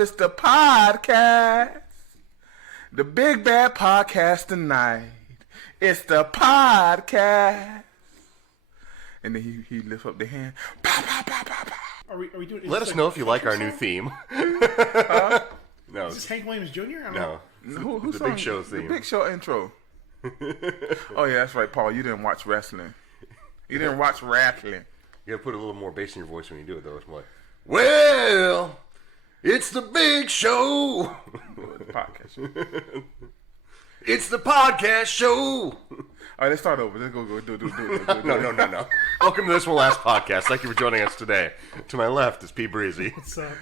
it's the podcast. The big bad podcast tonight. It's the podcast. And then he lifts up the hand. Bah, bah, bah, bah, bah. Are we doing? Let us know if you like our new theme. No, is this Hank Williams Jr.? No. Who's the Big Show theme. The Big Show intro. Oh yeah, that's right, Paul. You didn't watch wrestling. You didn't watch wrestling. You gotta put a little more bass in your voice when you do it, though. It's more like, well, it's the Big Show. The podcast show. It's the podcast show. All right, let's start over. Let's go do. No. Welcome to this one last podcast. Thank you for joining us today. To my left is P Breezy. What's up?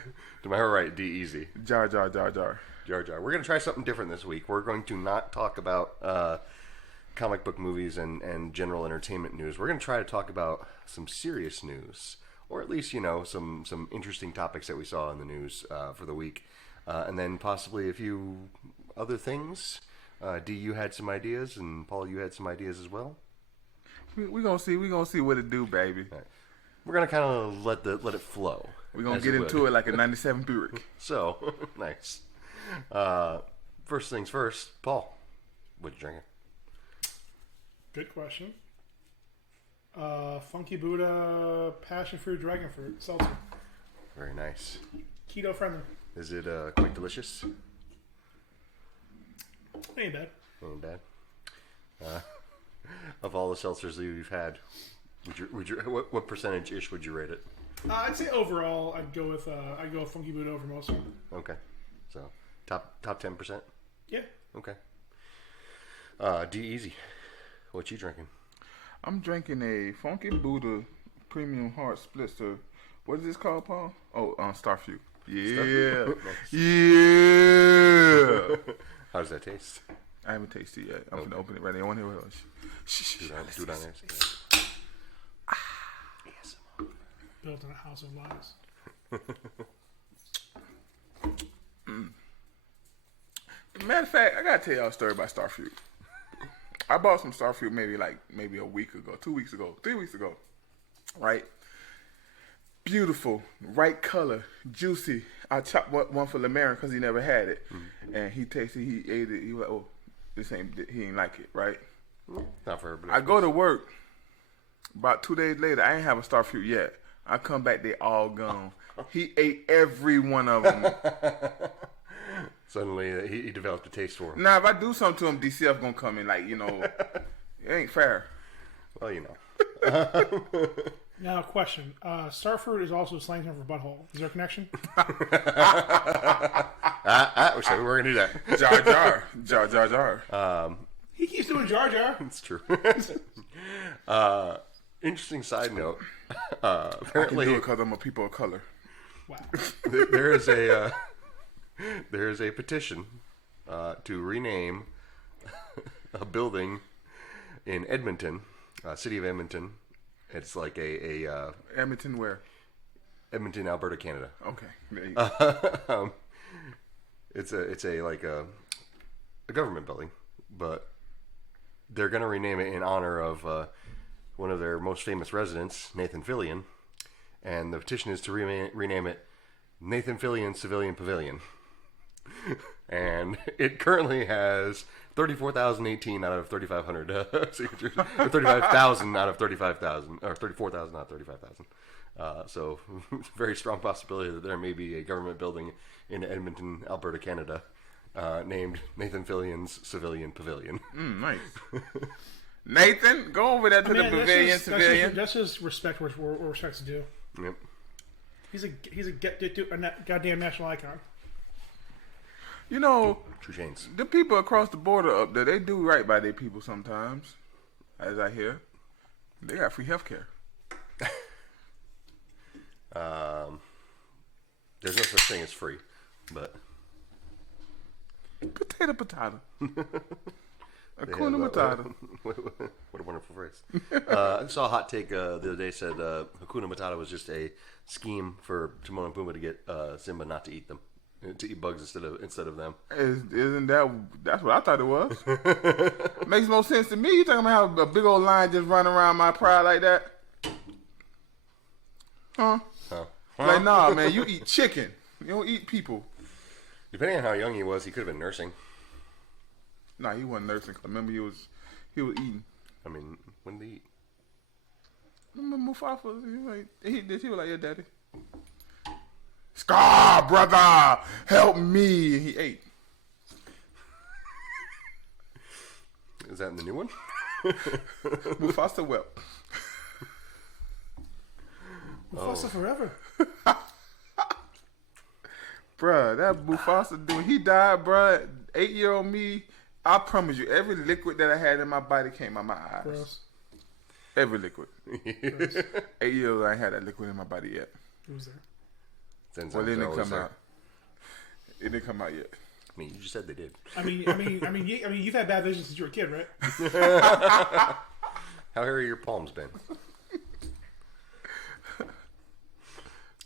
To my right, D Easy. Jar. Jar. We're going to try something different this week. We're going to not talk about comic book movies and general entertainment news. We're going to try to talk about some serious news, or at least, some interesting topics that we saw in the news for the week, and then possibly a few other things. D, you had some ideas, and Paul, you had some ideas as well. We're gonna see what it do, baby. Right. We're gonna kind of let it flow. We're gonna get into it like a '97 Buick. So nice. First things first, Paul, what you drinking? Good question. Funky Buddha Passion Fruit Dragon Fruit Seltzer. Very nice. Keto friendly. Is it quite delicious? Ain't bad. Ain't bad. Of all the seltzers that you've had, what percentage ish would you rate it? I'd say overall, I'd go with Funky Buddha over most of them. Okay, so top 10%. Yeah. Okay. D Easy, what you drinking? I'm drinking a Funky Buddha Premium Hard Splitzer. What is this called, Paul? Oh, Starfruit. Yeah. Yeah. How does that taste? I haven't tasted it yet. I'm going to open it right now. I want to hear what else. Do it on there. Yes. Built in a house of lies. Matter of fact, I got to tell y'all a story about Starfruit. I bought some Starfruit maybe a week ago, 2 weeks ago, 3 weeks ago. Right? Beautiful, right color, juicy. I chopped one for Lemarin because he never had it, and he tasted. He ate it. He was like, "Oh, he ain't like it." Right? Not for everybody. I go to work. About 2 days later, I ain't have a Starfruit yet. I come back, they all gone. He ate every one of them. Suddenly, he developed a taste for him. Now, if I do something to him, DCF gonna come in it ain't fair. Well, Now, question. Starfruit is also slang term for butthole. Is there a connection? I wish we were going to do that. Jar. He keeps doing Jar Jar. It's true. Interesting side note. I can Apparently, do it because I'm a people of color. Wow. there is a petition to rename a building in Edmonton, city of Edmonton. It's like a Edmonton where? Edmonton, Alberta, Canada. Okay. There you go. It's a government building, but they're going to rename it in honor of one of their most famous residents, Nathan Fillion, and the petition is to rename it Nathan Fillion Civilian Pavilion. And it currently has 34,018 out of 3,500 signatures, or 35,000 out of 35,000, or 34,000 out of 35,000. So, very strong possibility that there may be a government building in Edmonton, Alberta, Canada, named Nathan Fillion's Civilian Pavilion. Nice. Nathan, go over there to the pavilion, civilian. That's just respect where respect's due. Yep. He's a goddamn national icon. True chains. The people across the border up there, they do right by their people sometimes, as I hear. They got free health care. There's no such thing as free, but... Potato. Hakuna Matata. What a wonderful phrase. I saw a hot take the other day said Hakuna Matata was just a scheme for Timon and Pumbaa to get Simba not to eat them. To eat bugs instead of them. Isn't that's what I thought it was. Makes no sense to me. You talking about how a big old lion just run around my pride like that? Huh? Like, nah, man, you eat chicken. You don't eat people. Depending on how young he was, he could have been nursing. Nah, he wasn't nursing. 'Cause remember, he was eating. I mean, when did he eat? Remember Mufasa? He was like, yeah, daddy. Scar, brother, help me. He ate. Is that in the new one? Mufasa wept. Mufasa forever. Bruh, that Mufasa dude, he died, bruh. 8-year-old me, I promise you, every liquid that I had in my body came out my eyes. Gross. Every liquid. 8 years, I ain't had that liquid in my body yet. It was there. Well, it didn't come out. It didn't come out yet. I mean, you just said they did. I mean, you've had bad vision since you were a kid, right? How hairy your palms been?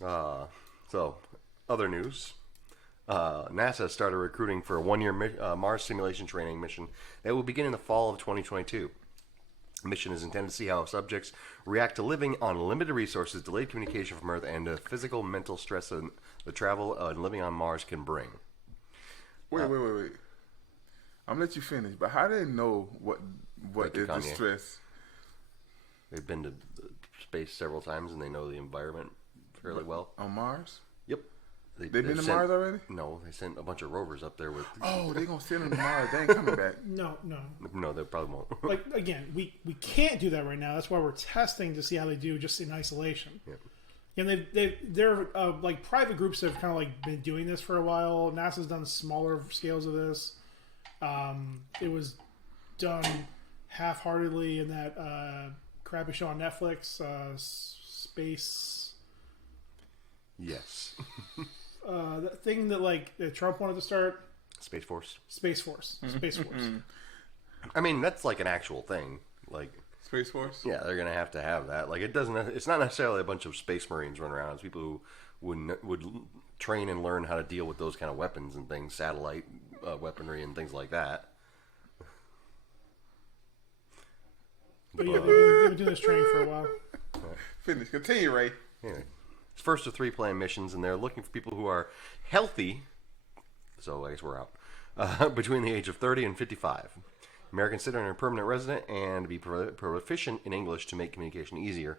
So, other news. NASA started recruiting for a 1-year Mars simulation training mission that will begin in the fall of 2022. The mission is intended to see how subjects react to living on limited resources, delayed communication from Earth, and the physical, mental stress that the travel and living on Mars can bring. Wait. I'm gonna let you finish, but how do they know what is the stress? They've been to space several times and they know the environment fairly well. On Mars? Yep. They've been to Mars already? No, they sent a bunch of rovers up there with... Oh, they're going to send them to Mars. They ain't coming back. No. No, they probably won't. Like, again, we can't do that right now. That's why we're testing to see how they do just in isolation. Yeah. And they're like private groups that have kind of like been doing this for a while. NASA's done smaller scales of this. It was done half-heartedly in that crappy show on Netflix, Space... Yes. That thing that Trump wanted to start. Space Force. Space Force. I mean, that's like an actual thing. Like Space Force? Yeah, they're gonna have that. Like it's not necessarily a bunch of space marines running around. It's people who would train and learn how to deal with those kind of weapons and things, satellite weaponry and things like that. But yeah, they've been doing this training for a while. Finish. Continue, Ray. Anyway. It's first of 3 planned missions, and they're looking for people who are healthy. So I guess we're out. Between the age of 30 and 55. American citizen or permanent resident, and be proficient in English to make communication easier.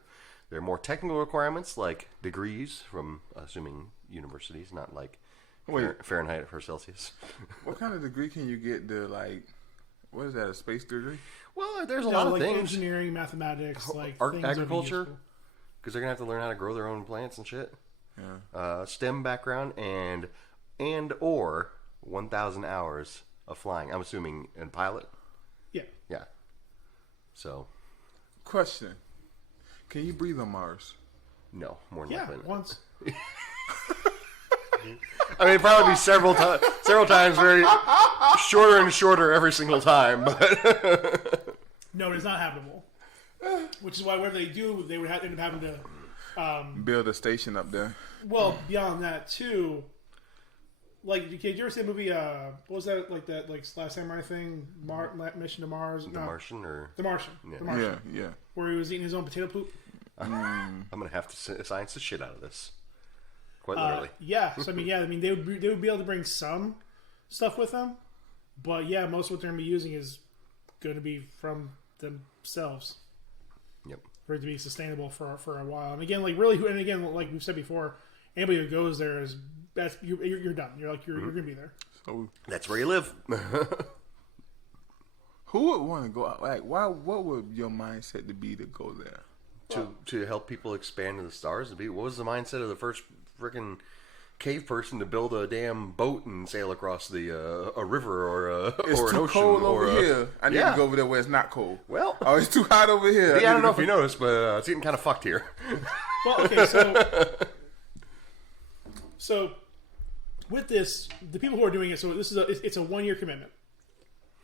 There are more technical requirements, like degrees from, assuming universities, not like Fahrenheit or Celsius. What kind of degree can you get to, like, what is that, a space degree? Well, there's a lot of things. Engineering, mathematics, like art, agriculture. Because they're going to have to learn how to grow their own plants and shit. Yeah. STEM background and or 1,000 hours of flying. I'm assuming in pilot. Yeah. Yeah. So. Question. Can you breathe on Mars? No. More than likely. Yeah, once. I mean, probably be several times, very shorter and shorter every single time. But no, it's not habitable. Which is why whatever they do, they would end up having to build a station up there. Well, beyond that too, like, did you ever see the movie? What was that? Like that, like Last Samurai thing, Mission to Mars. The Martian, or The Martian. Yeah. The Martian. Yeah. Where he was eating his own potato poop. I'm gonna have to science the shit out of this. Quite literally. Yeah. So I mean, they would be able to bring some stuff with them, but yeah, most of what they're gonna be using is going to be from themselves. Yep. For it to be sustainable for a while, and again, like like we've said before, anybody who goes there is you're done. You're gonna be there. So that's where you live. Who would want to go out? Like, why? What would your mindset to be to go there? To help people expand to the stars. What was the mindset of the first freaking cave person to build a damn boat and sail across a river or an ocean? It's too cold over here. I need to go over there where it's not cold. Well, it's too hot over here. Yeah, I don't know if you noticed, but it's getting kind of fucked here. Well, okay, so with this, the people who are doing it, so it's a 1-year commitment.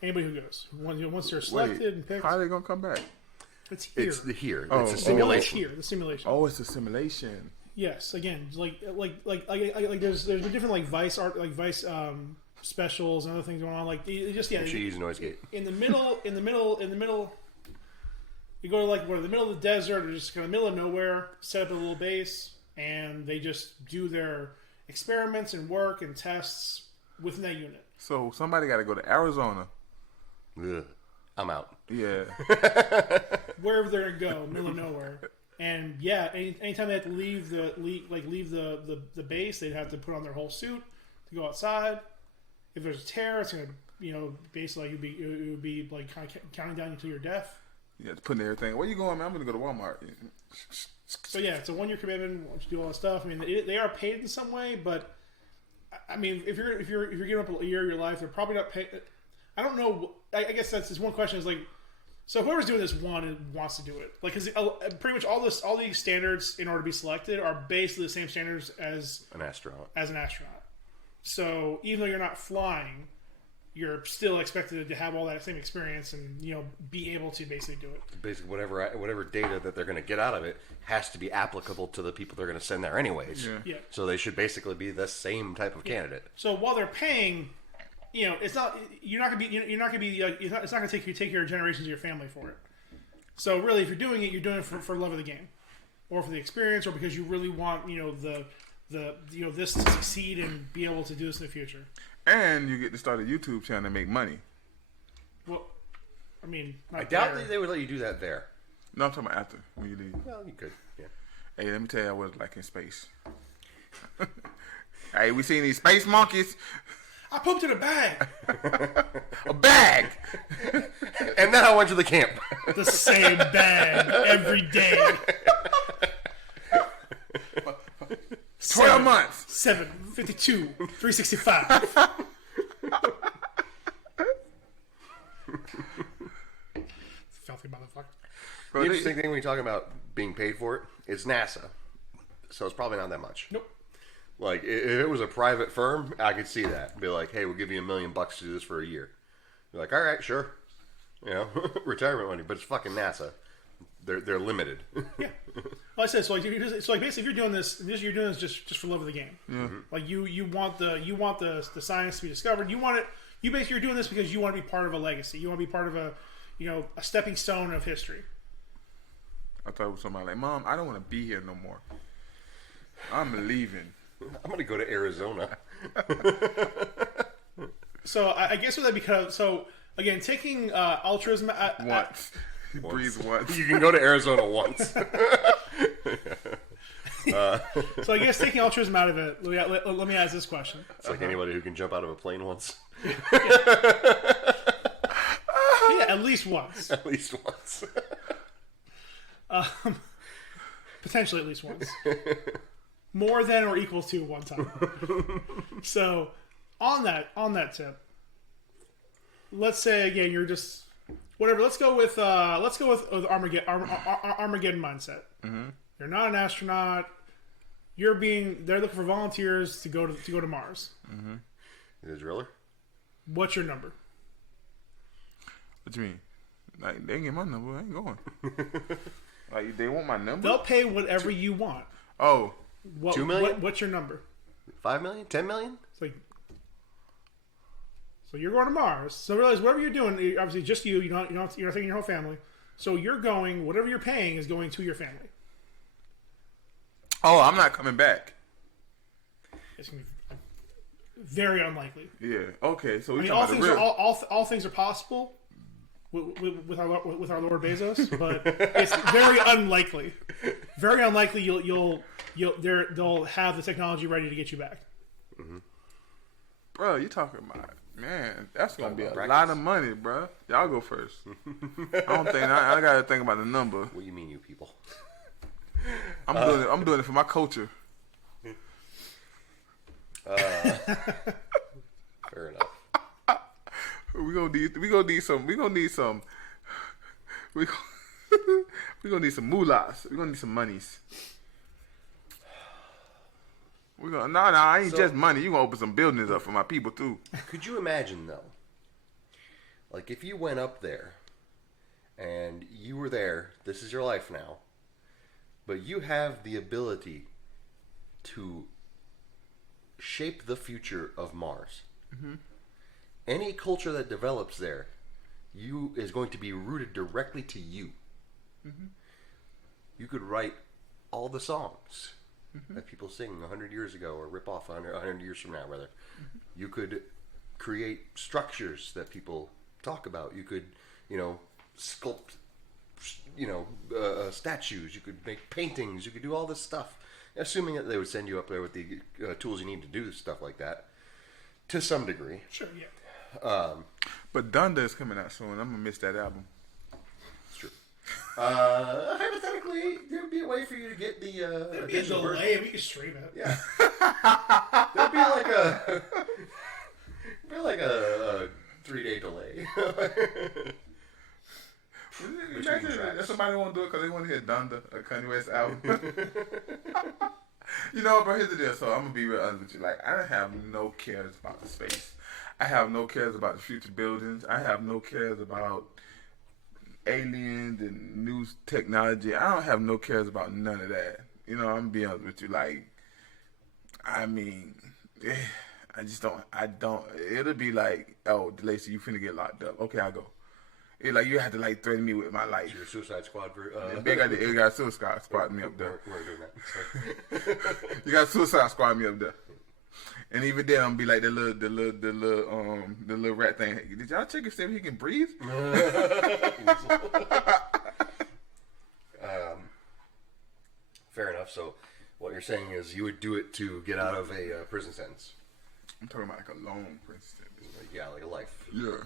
Anybody who goes, once they're selected and picked, how are they gonna come back? It's here. It's a simulation. It's here. The simulation. Oh, it's a simulation. Yes. Again, like there's different like Vice specials and other things going on. Like just Make sure you use a noise gate. In the middle. You go to the middle of the desert, or just kind of middle of nowhere, set up a little base, and they just do their experiments and work and tests within that unit. So somebody got to go to Arizona. Ugh. I'm out. Yeah. Wherever they're gonna go, middle of nowhere. And yeah, anytime they have to leave the base, they'd have to put on their whole suit to go outside. If there's a terror, it's gonna basically it would be like kind of counting down until your death. Yeah, putting everything. Where you going, man? I'm gonna go to Walmart. So yeah, it's a 1 year commitment. Once you do all that stuff, I mean, they are paid in some way, but I mean, if you're giving up a year of your life, they're probably not paid. I don't know. I guess that's just one question. Is like, so whoever's doing this wants to do it, like, because pretty much all these standards in order to be selected are basically the same standards as an astronaut. So even though you're not flying, you're still expected to have all that same experience and be able to basically do it. Basically, whatever data that they're going to get out of it has to be applicable to the people they're going to send there anyways. Yeah. So they should basically be the same type of candidate. So while they're paying, it's not you're not going to be it's not going to take your generations of your family for it. So really, if you're doing it for love of the game, or for the experience, or because you really want this to succeed and be able to do this in the future. And you get to start a YouTube channel and make money. Well, I mean, I doubt they would let you do that there. No, I'm talking about after when you leave. Well, you could. Yeah. Hey, let me tell you what it's like in space. Hey, we seen these space monkeys. I pooped in a bag. A bag. And then I went to the camp. The same bag every day. 12 months. 7, 52, 365. Filthy motherfucker. The interesting thing when you're talking about being paid for it, it's NASA. So it's probably not that much. Nope. Like, if it was a private firm, I could see that. Be like, hey, we'll give you $1 million to do this for a year. You're like, all right, sure. Retirement money. But it's fucking NASA. They're limited. Yeah. Well, I said, so basically, if you're doing this just for love of the game. Mm-hmm. Like you want the science to be discovered. You're doing this because you want to be part of a legacy. You want to be part of a stepping stone of history. I thought it was somebody like, Mom, I don't want to be here no more. I'm leaving. I'm gonna go to Arizona. So I guess with that, because so again, taking altruism Once. He breathes once. You can go to Arizona once. So I guess taking altruism out of it, let me ask this question. It's like anybody who can jump out of a plane once. Yeah, at least once. At least once. Potentially at least once. More than or equal to one time. So on that tip, let's say again you're just whatever. Let's go with Armageddon mindset. Mm-hmm. You're not an astronaut. They're looking for volunteers to go to Mars. Mm-hmm. You're a driller. What's your number? What you mean? Like, they get my number. I ain't going. Like, they want my number? They'll pay whatever you want. Oh. $2 million? What's your number? $5 million? $10 million? It's like, so you're going to Mars. So realize whatever you're doing, obviously just you're not taking your whole family. So you're going, whatever you're paying is going to your family. Oh, I'm not coming back. It's going to be very unlikely. Yeah. Okay. So all things are possible with our Lord Bezos, but it's very unlikely. Very unlikely they'll have the technology ready to get you back. Mm-hmm. Bro, you talking about, man, that's gonna be a lot of money, bro. Y'all go first. I don't think I gotta think about the number. What do you mean, you people? I'm doing it for my culture. Fair enough. We gonna need some moolahs. We gonna need some monies. I ain't just money. You gonna open some buildings up for my people too. Could you imagine though? Like if you went up there and you were there, this is your life now, but you have the ability to shape the future of Mars. Mm-hmm. Any culture that develops there, is going to be rooted directly to you. Mm-hmm. You could write all the songs that people sing 100 years ago, or rip off 100 years from now, rather. Mm-hmm. You could create structures that people talk about. You could, sculpt, statues. You could make paintings. You could do all this stuff. Assuming that they would send you up there with the tools you need to do stuff like that, to some degree. Sure, yeah. But Donda is coming out soon. I'm gonna miss that album. It's true. Hypothetically, there'd be a way for you to get the There'd be a delay. We could stream it. Yeah. There'd be like a 3-day delay. Imagine that somebody won't do it because they want to hear Donda, a Kanye West album. You know, bro, here's the deal. So I'm gonna be real honest with you. Like, I have no cares about the space. I have no cares about the future buildings. I have no cares about aliens and new technology. I don't have no cares about none of that. You know, I'm gonna be honest with you. Like, I mean, I just don't. It'll be like, oh, Lacey, you finna get locked up. Okay, I'll go. It like you have to like threaten me with my life. Your Suicide Squad for It got Suicide Squad me up there. We're doing that. You got Suicide Squad me up there. And even then, I'm gonna be like the little rat thing. Hey, did y'all check if he can breathe? Fair enough. So, what you're saying is you would do it to get out of a prison sentence. I'm talking about like a long prison sentence. Yeah, like a life. Yeah.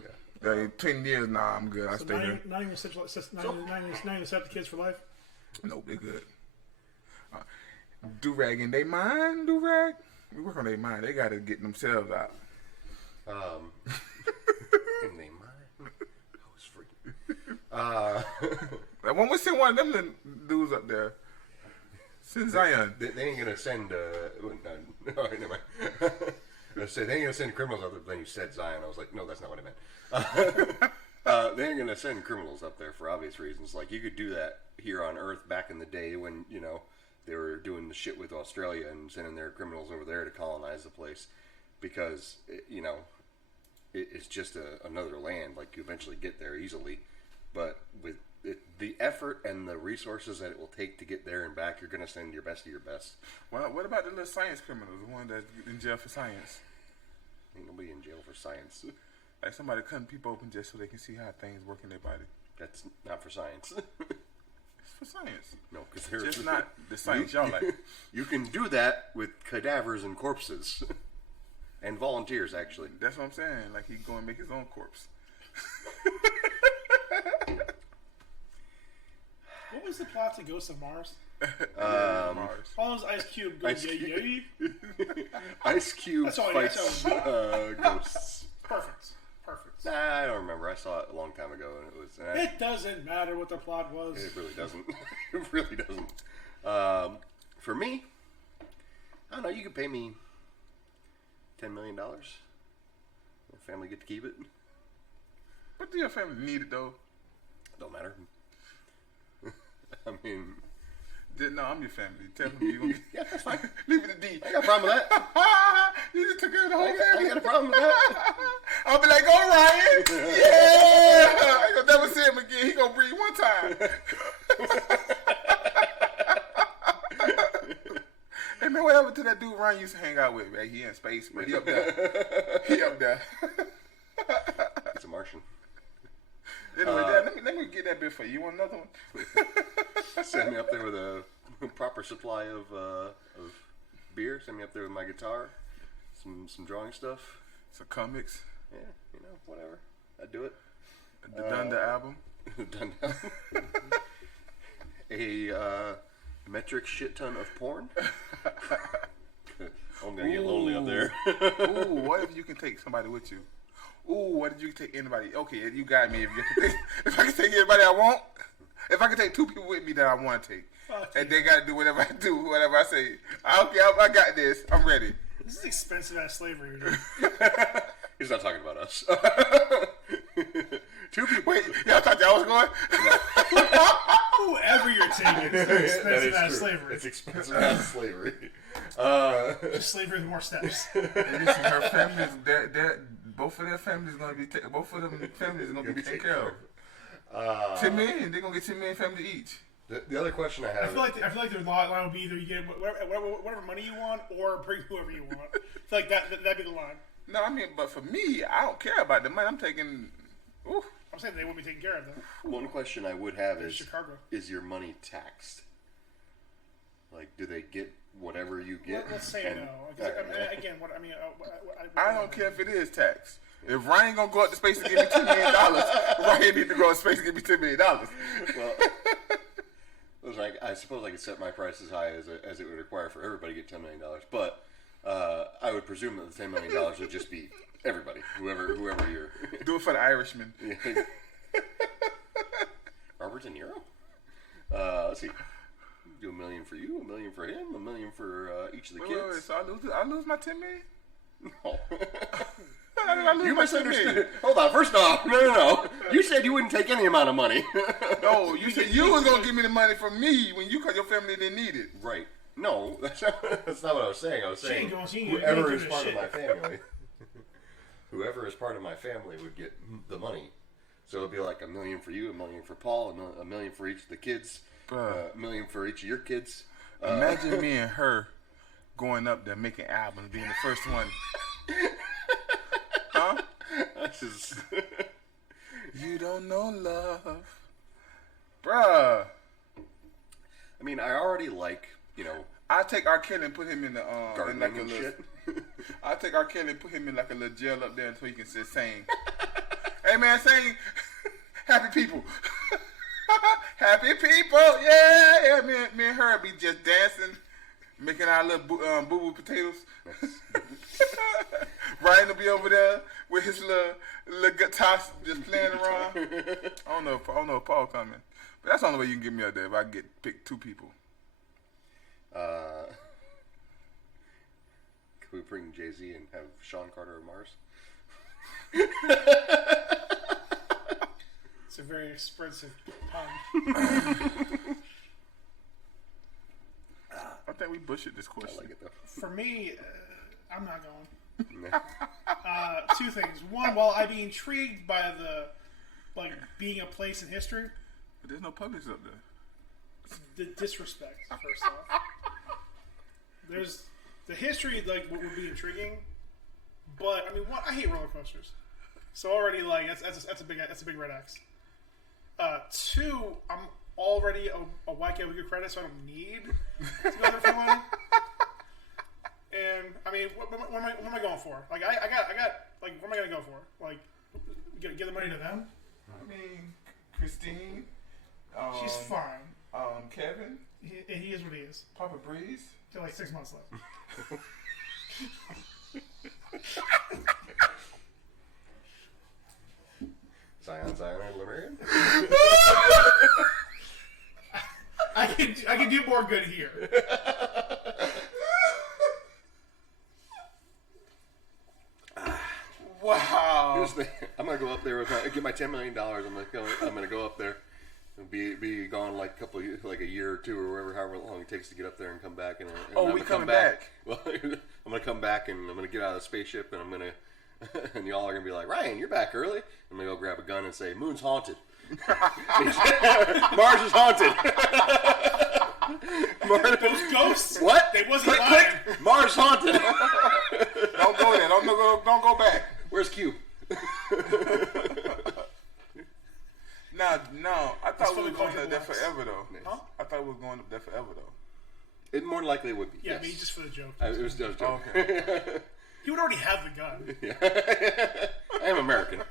Like 10 years, nah, I'm good. I So stay here. not even set the kids for life. Nope, they good. Do-rag in they mind, do-rag. We work on their mind. They got to get themselves out. In their mind, I was freaking. Like when we send one of them little dudes up there, send Zion. They ain't gonna send. All right, never mind. I said they ain't gonna send criminals up there. Then you said Zion. I was like, no, that's not what I meant. They ain't gonna send criminals up there for obvious reasons. Like you could do that here on Earth back in the day when they were doing the shit with Australia and sending their criminals over there to colonize the place because it's just another land. Like you eventually get there easily, but with the effort and the resources that it will take to get there and back, you're gonna send your best of your best. Well, what about the little science criminals, the one that's in jail for science? Ain't nobody in jail for science. Like somebody cutting people open just so they can see how things work in their body. That's not for science. It's for science. No, because they're just not the science y'all like. You can do that with cadavers and corpses, and volunteers actually. That's what I'm saying. Like he go and make his own corpse. What was the plot to Ghosts of Mars? Mars. All those Ice Cube go yay. Ice Cube That's all fights ghosts. Perfect. Nah, I don't remember. I saw it a long time ago, and it was. It doesn't matter what the plot was. It really doesn't. It really doesn't. For me, I don't know. You could pay me $10 million. My family get to keep it. What do your family need it though? Don't matter. I mean, no, I'm your family. Tell me you gonna yeah, that's fine. Leave it to D. I got a problem with that. You just took care of the whole I family. got a problem with that. I'll be like, go Ryan. Yeah. I ain't gonna never see him again. He gonna breathe one time. Hey man, whatever to that dude Ryan used to hang out with, man. He in space, but he up there. He up there. He's a Martian. Anyway, Dad, let me get that bit for you. You want another one? Send me up there with a proper supply of beer. Send me up there with my guitar, some drawing stuff, some comics. Yeah, whatever. I'd do it. The Donda album. Donda album. A metric shit ton of porn. I'm gonna get lonely up there. Ooh, what if you can take somebody with you? Ooh, what did you take anybody? Okay, you got me. If I can take anybody I want, if I can take 2 people with me that I want to take, and they got to do whatever I do, whatever I say. Okay, I got this. I'm ready. This is expensive ass slavery. He's not talking about us. 2 people. Wait, y'all thought y'all was going? Whoever you're taking, it's expensive ass slavery. It's expensive ass slavery. Just slavery with more steps. Her family's both of their families gonna be both of them families are gonna be taken care of. 10 million, they're gonna get 10 million families each. The other question I have. I feel like their line would be either you get whatever money you want or bring whoever you want. I feel like that'd be the line. No, I mean, but for me, I don't care about the money. I'm taking. Ooh. I'm saying they won't be taken care of though. One question I would have is: Chicago. Is your money taxed? Like, do they get whatever you get? Let's say no. Again, I don't care if it is taxed. If Ryan gonna go up to space to give me $2 million, Ryan need to go up to space to give me $2 million. Well, it was like, I suppose I could set my price as high as it would require for everybody to get $10 million. But I would presume that the $10 million would just be everybody, whoever you're. Do it for the Irishman. Robert De Niro. Let's see. Do $1 million for you, $1 million for him, $1 million for each of the kids. Wait, so I lose my $10 million? No. You misunderstood. Hold on. First off, no. You said you wouldn't take any amount of money. No, you said you was gonna give me the money from me when cause your family didn't need it. Right. No, that's not what I was saying. I was saying whoever is part of my family, whoever is part of my family would get the money. So it'd be like $1 million for you, $1 million for Paul, $1 million for each of the kids, $1 million for each of your kids. Imagine me and her going up there making albums, being the first one. Huh? Just... You don't know love, bruh. I mean, I already like, I'll take R. Kelly and put him in the gardening like a and little, shit. I'll take R. Kelly and put him in like a little jail up there until he can just sing. Hey man, sing happy people. Happy people, yeah. Me and her be just dancing, making our little boo-boo potatoes. Ryan will be over there with his little guitar just playing around. I don't know if Paul coming. But that's the only way you can get me up there if I pick 2 people. Can we bring Jay-Z and have Sean Carter of Mars? It's a very expensive pun. I think we bullshit this question. I like it though. For me, I'm not going. 2 things. One, while I'd be intrigued by the being a place in history, But there's no Publix up there. the disrespect. First off, there's the history would be intriguing, but I mean, one, I hate roller coasters, so already that's a big red X. 2, I'm already a white guy with good credit, so I don't need to go there for money. And I mean, what am I going for? Like, I got like, what am I gonna go for? Like, give the money to them? I mean, Christine. She's fine. Kevin. He is what he is. Papa Breeze. Still like 6 months left. Zion, and Lemurian. I can do more good here. Wow. I'm gonna go up there get my $10 million. I'm gonna go up there and be gone like a year or 2 or however long it takes to get up there and come back. And we coming back? Well, I'm gonna come back and I'm gonna get out of the spaceship and I'm gonna and y'all are gonna be like, Ryan, you're back early. I'm gonna go grab a gun and say, Moon's haunted. Mars is haunted. Those ghosts? What? They wasn't click, lying. click. Mars haunted. Don't go there. Don't go back. Where's Q? No. I thought we were going up there Wax. forever though. Huh? I thought we were going up there forever though. It more than likely would be. Yeah, yes. I mean, just for the joke. It was joking. Okay. He would already have the gun. I am American.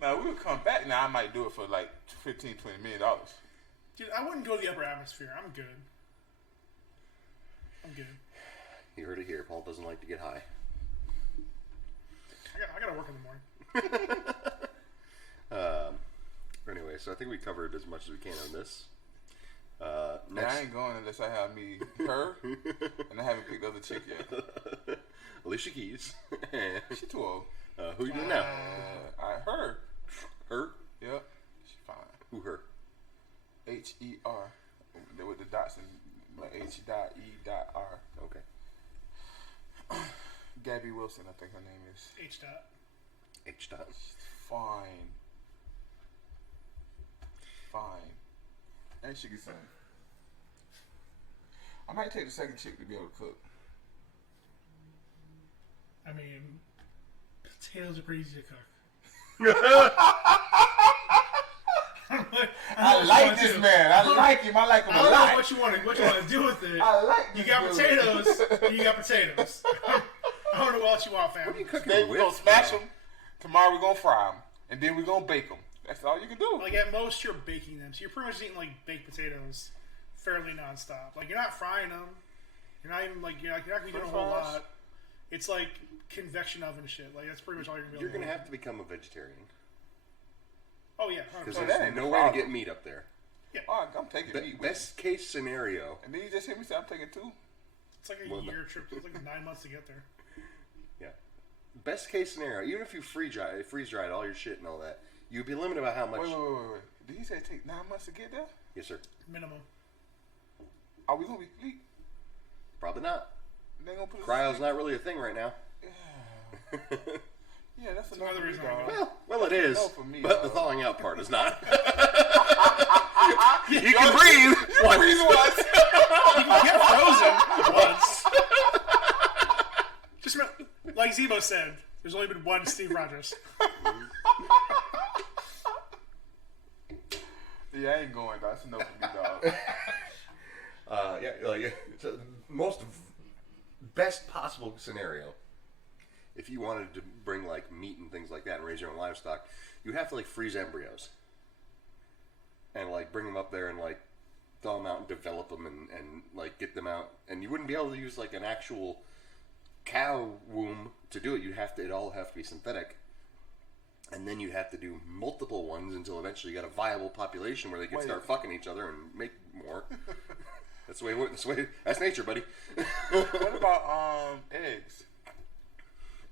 Now we would come back. Now I might do it for like $15-20 million. Dude, I wouldn't go to the upper atmosphere. I'm good. You heard it here. Paul doesn't like to get high. I gotta work in the morning. Anyway, so I think we covered as much as we can on this. Next. I ain't going unless I have me her, and I haven't picked the other chick yet. Alicia Keys. She too old. Who you doing now? Her. Her? Yep. She fine. Who her? H-E-R. With the dots and H.E.R. Okay. Gabby Wilson, I think her name is. H dot. H dot. Fine. And she can sing. I might take the second chick to be able to cook. I mean, potatoes are pretty easy to cook. I like this man. I like him. I like him a lot. I don't know what you want to do with it. I like this You got dude. potatoes. You got potatoes. I don't know what else you want, fam. Today we're going to smash them. Tomorrow we're going to fry them. And then we're going to bake them. That's all you can do. Like, at most, you're baking them. So you're pretty much eating, like, baked potatoes fairly nonstop. Like, you're not frying them. You're not even, like, you're not going to be doing a whole lot. It's like convection oven shit. Like, that's pretty much all you're going to be You're able going to to have to become a vegetarian. Oh, yeah. Because 100%. there's no way to get meat up there. Yeah. Oh, I'm taking meat. Best case scenario. And then you just hear me say I'm taking 2. It's like a year trip. It's like 9 months to get there. Yeah. Best case scenario, even if you freeze dried all your shit and all that, you'd be limited by how much. Wait. Did he say it take 9 months to get there? Yes, sir. Minimum. Are we going to be sleep? Probably not. They gonna put us Cryo's to not really a thing right now. Yeah, that's another reason I dog. go. Well, it is, No for me, but dog. the thawing out part is not. You can breathe. Breathe once. You can get frozen once. Just remember, like Zebo said, there's only been one Steve Rogers. Yeah, I ain't going. That's enough for me, dog. Yeah, like so most best possible scenario. If you wanted to bring like meat and things like that and raise your own livestock, you have to like freeze embryos and like bring them up there and like thaw them out and develop them and like get them out. And you wouldn't be able to use like an actual cow womb to do it. It'd all have to be synthetic. And then you have to do multiple ones until eventually you got a viable population where they can start fucking each other and make more. That's the way. That's nature, buddy. What about eggs?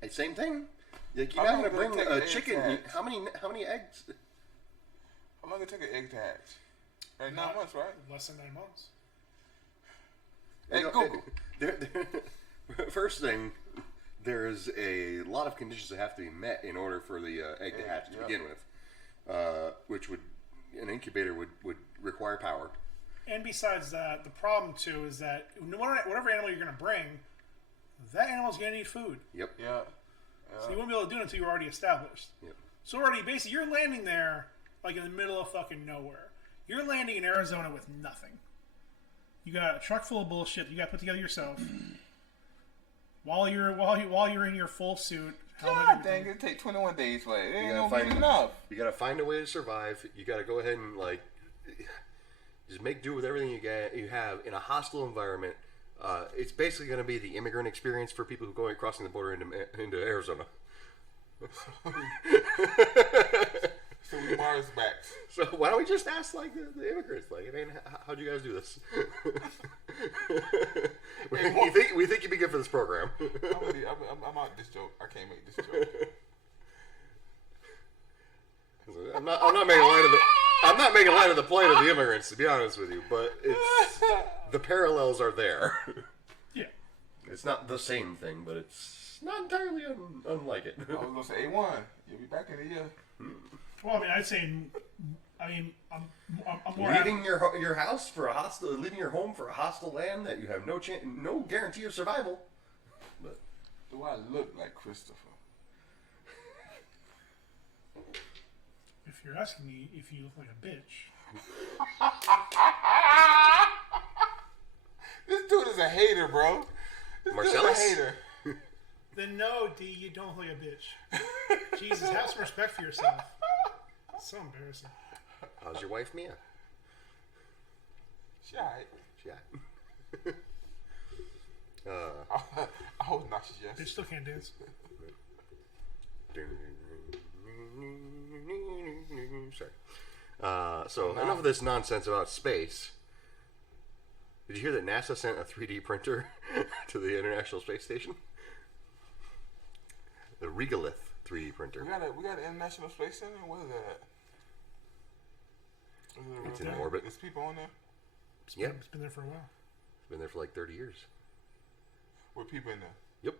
Same thing. Like you're How not long gonna does it bring take an a egg chicken. to hatch? How many eggs? How long it take an egg to hatch? Right, 9 months, right? Less than 9 months. Hey, Google. First thing, there's a lot of conditions that have to be met in order for the egg to hatch to begin with, which an incubator would require power. And besides that, the problem too is that whatever animal you're going to bring, that animal's going to need food. Yep. Yeah. So you won't be able to do it until you're already established. Yep. So already, basically, you're landing there like in the middle of fucking nowhere. You're landing in Arizona with nothing. You got a truck full of bullshit you got to put together yourself. While you're in your full suit, God dang, it take 21 days for it. It ain't gonna be enough. You gotta find a way to survive. You gotta go ahead and like just make do with everything you have in a hostile environment. It's basically going to be the immigrant experience for people who are crossing the border into Arizona. So we Mars backs. So why don't we just ask like the immigrants, like, man, how'd you guys do this? we think you'd be good for this program. I'm out this joke. I can't make this joke. I'm not making light of the plight of the immigrants, to be honest with you, but the parallels are there. Yeah. It's not the same thing, but it's not entirely unlike it. I was gonna say A1. You'll be back in a year. Well, I mean, I'd say, I'm more leaving your house for a hostile, leaving your home for a hostile land that you have no guarantee of survival. But do I look like Christopher? If you're asking me if you look like a bitch. This dude is a hater, bro. Marcellus? Dude is a hater. Then no, D, you don't look like a bitch. Jesus, have some respect for yourself. It's so embarrassing. How's your wife, Mia? She alright. She alright. I hope not. She's Bitch yes. still can't dance. Sorry. So enough of this nonsense about space. Did you hear that NASA sent a 3D printer to the International Space Station? The Regolith 3D printer. We got an International Space Center. What is that? It's in orbit. There's people on there. Yep. It's been there for a while. It's been there for like 30 years. With people in there. Yep.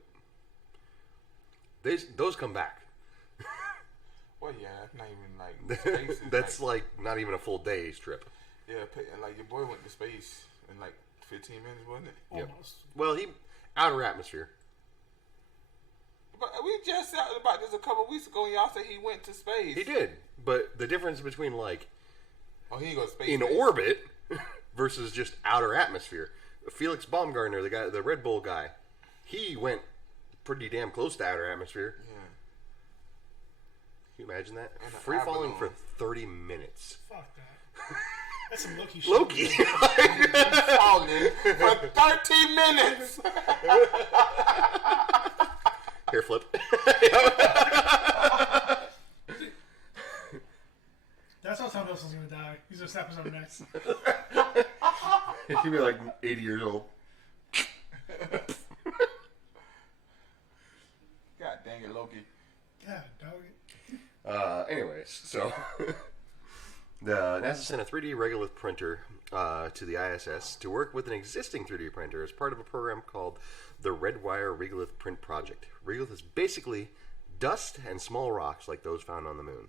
Those come back. Well, yeah, that's not even like space. That's like not even a full day's trip. Yeah, and like your boy went to space in like 15 minutes, wasn't it? Yep. Almost. Well, outer atmosphere. we just talked about this a couple weeks ago, and y'all said he went to space. He did, but the difference between like he ain't go to space in orbit versus just outer atmosphere. Felix Baumgartner, the guy, the Red Bull guy, he went pretty damn close to outer atmosphere. Yeah. Can you imagine that? Free falling for 30 minutes. Fuck that. That's some Loki shit. Loki. Falling for 13 minutes. Hair flip. That's how someone else is gonna die. He's gonna snap his own necks. He'd be like 80 years old. God dang it, Loki. God dog it. Anyways, so the NASA sent a 3D regolith printer to the ISS to work with an existing 3D printer as part of a program called the Redwire Regolith Print Project. Regolith is basically dust and small rocks like those found on the moon.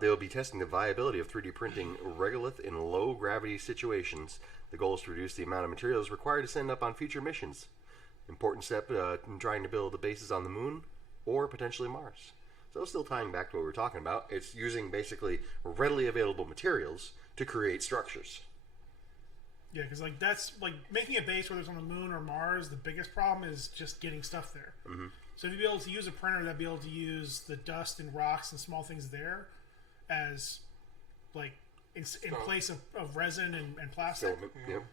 They will be testing the viability of 3D printing regolith in low-gravity situations. The goal is to reduce the amount of materials required to send up on future missions. Important step in trying to build the bases on the moon or potentially Mars. So still tying back to what we were talking about, it's using basically readily available materials to create structures. Yeah, because like that's like making a base, whether it's on the moon or Mars, the biggest problem is just getting stuff there. Mm-hmm. So if you'd be able to use a printer, that'd be able to use the dust and rocks and small things there as like in place of resin and plastic. Yep.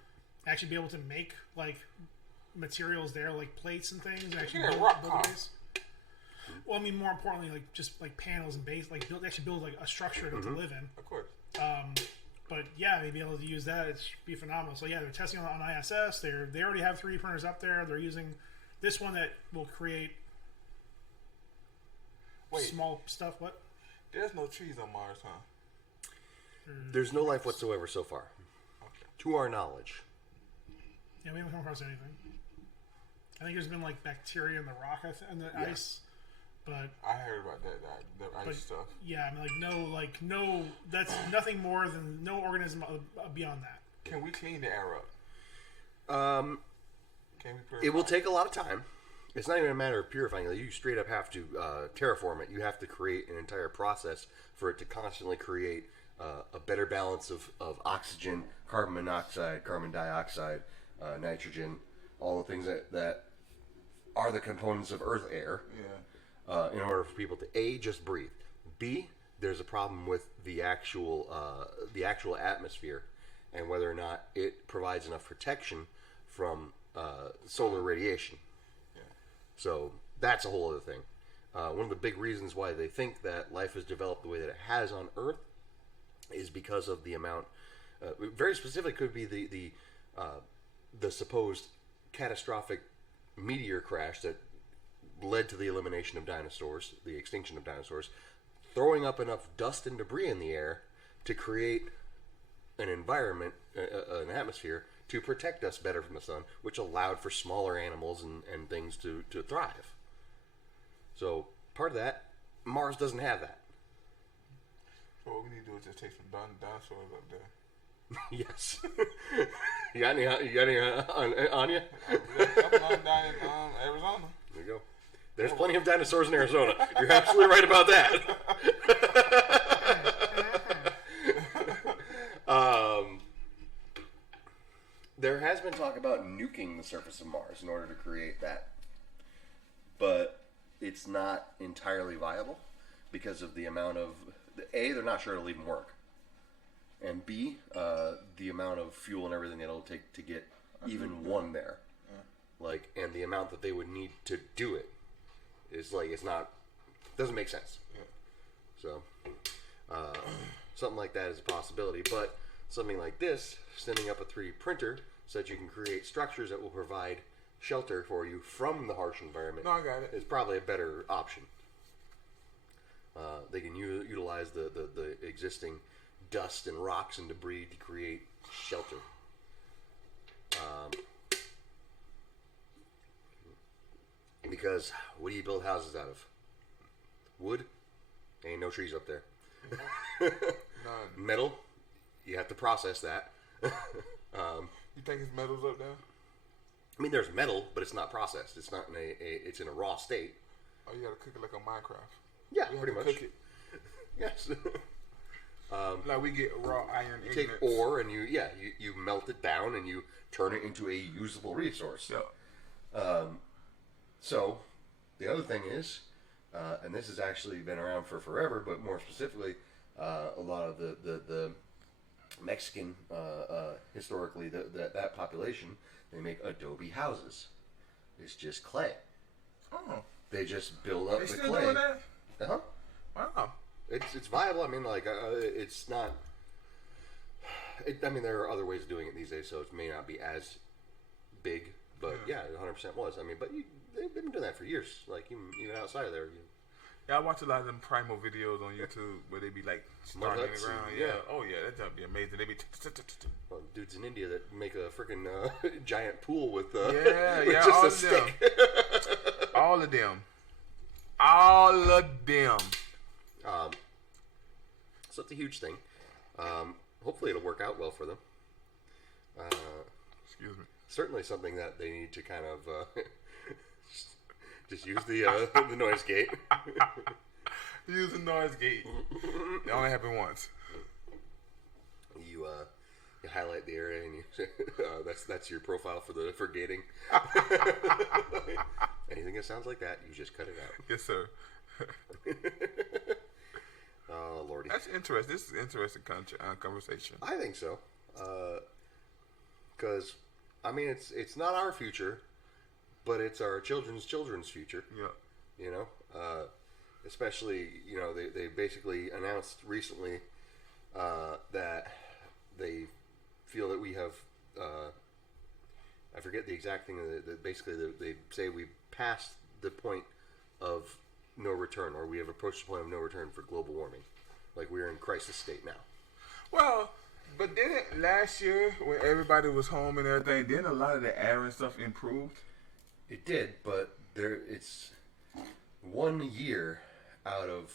Actually be able to make like materials there, like plates and things, and actually Yeah, build rock a base. Well, I mean, more importantly, like just like panels and base, like actually build like a structure to live in. Of course. But yeah, they'd be able to use that. It'd be phenomenal. So yeah, they're testing on ISS. They already have 3D printers up there. They're using this one that will create small stuff. What? There's no trees on Mars, huh? There's no life whatsoever so far, to our knowledge. Yeah, we haven't come across anything. I think there's been like bacteria in the rock and the ice, but I heard about the ice stuff. Yeah, I mean, no. That's nothing more than no organism beyond that. Can we clean the air up? Can we purify? It will take a lot of time. It's not even a matter of purifying. You straight up have to terraform it. You have to create an entire process for it to constantly create a better balance of oxygen, carbon monoxide, carbon dioxide, nitrogen, all the things that are the components of Earth air. Yeah. In order for people to A, just breathe. B, there's a problem with the actual atmosphere and whether or not it provides enough protection from solar radiation. Yeah. So that's a whole other thing. One of the big reasons why they think that life has developed the way that it has on Earth is because of the amount. Very specific could be the supposed catastrophic meteor crash that led to the elimination of dinosaurs, the extinction of dinosaurs, throwing up enough dust and debris in the air to create an environment, an atmosphere, to protect us better from the sun, which allowed for smaller animals and things to thrive. So part of that, Mars doesn't have that. So what we need to do is just take some dinosaurs up there. Yes. You got any on you? I'm down in Arizona. There you go. There's plenty of dinosaurs in Arizona. You're absolutely right about that. There has been talk about nuking the surface of Mars in order to create that. But it's not entirely viable because of the amount of... A, they're not sure it'll even work. And B, the amount of fuel and everything it'll take to get even one there. Like, and the amount that they would need to do it is like, it's not... doesn't make sense. So, something like that is a possibility. But something like this, sending up a 3D printer so that you can create structures that will provide shelter for you from the harsh environment. No, I got it. Is probably a better option. They can utilize the existing dust and rocks and debris to create shelter. Because what do you build houses out of? Wood? Ain't no trees up there. None. Metal? You have to process that. You think it's metals up there? I mean, there's metal, but it's not processed. It's not in it's in a raw state. Oh, you gotta cook it like on Minecraft. Yeah, You have pretty to much. Cook it. Yes. Like we get raw iron. You take ore and you melt it down and you turn it into a usable resource. Yeah. So, the other thing is, and this has actually been around for forever, but more specifically, a lot of the Mexican, historically, that population, they make adobe houses. It's just clay. Oh. They just build up They the still clay. doing that? Uh-huh. Wow. It's viable. I mean, like, it's not... I mean, there are other ways of doing it these days, so it may not be as big, but yeah, it 100% was. I mean, but they've been doing that for years. Like, even outside of there. Yeah, I watch a lot of them primal videos on YouTube where they be like starting in the ground. Yeah. Oh yeah, that'd be amazing. They be Well, dudes in India that make a freaking giant pool with yeah, with yeah, just all a of stick. them. All of them. All of them. So it's a huge thing. Hopefully it'll work out well for them. Excuse me. Certainly something that they need to kind of just use the noise gate. Use the noise gate. It only happened once. You highlight the area and you that's your profile for gating. Anything that sounds like that, you just cut it out. Yes, sir. Oh lordy, That's interesting. This is an interesting conversation. I think so. Because I mean, it's not our future, but it's our children's future. Yeah. You know, especially they basically announced recently that they feel that we have. I forget the exact thing that basically they say we passed the point of no return, or we have approached the point of no return for global warming. Like we're in crisis state now. Well, but didn't last year when everybody was home and everything, didn't a lot of the air and stuff improved? It did, but it's 1 year out of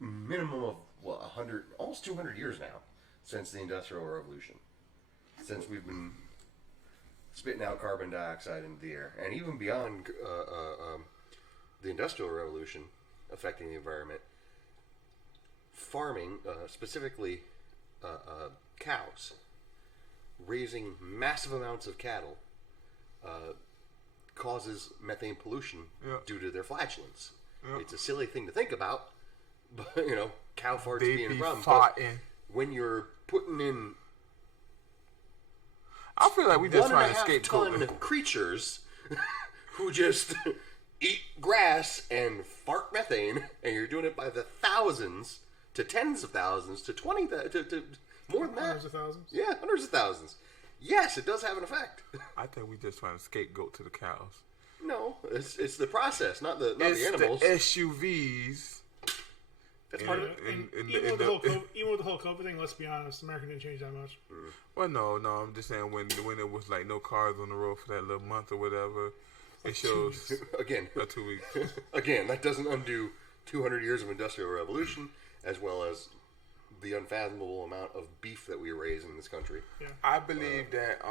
minimum of 100, almost 200 years now since the Industrial Revolution. Since we've been spitting out carbon dioxide into the air, and even beyond the Industrial Revolution affecting the environment, farming, specifically cows, raising massive amounts of cattle, causes methane pollution due to their flatulence. It's a silly thing to think about, but cow farts being a problem. But when you're putting in, I feel like we just trying to scapegoat 1.5 ton creatures who just eat grass and fart methane, and you're doing it by the thousands to tens of thousands to 20 to more than that. Hundreds of thousands. Yeah, hundreds of thousands. Yes, it does have an effect. I think we just trying to scapegoat to the cows. No, it's the process, not the animals. The SUVs. That's part of it. Even with the whole COVID thing, let's be honest, America didn't change that much. Well, no, I'm just saying when it was like no cars on the road for that little month or whatever, it shows again 2 weeks. Again, that doesn't undo 200 years of industrial revolution, as well as the unfathomable amount of beef that we raise in this country. Yeah. I believe that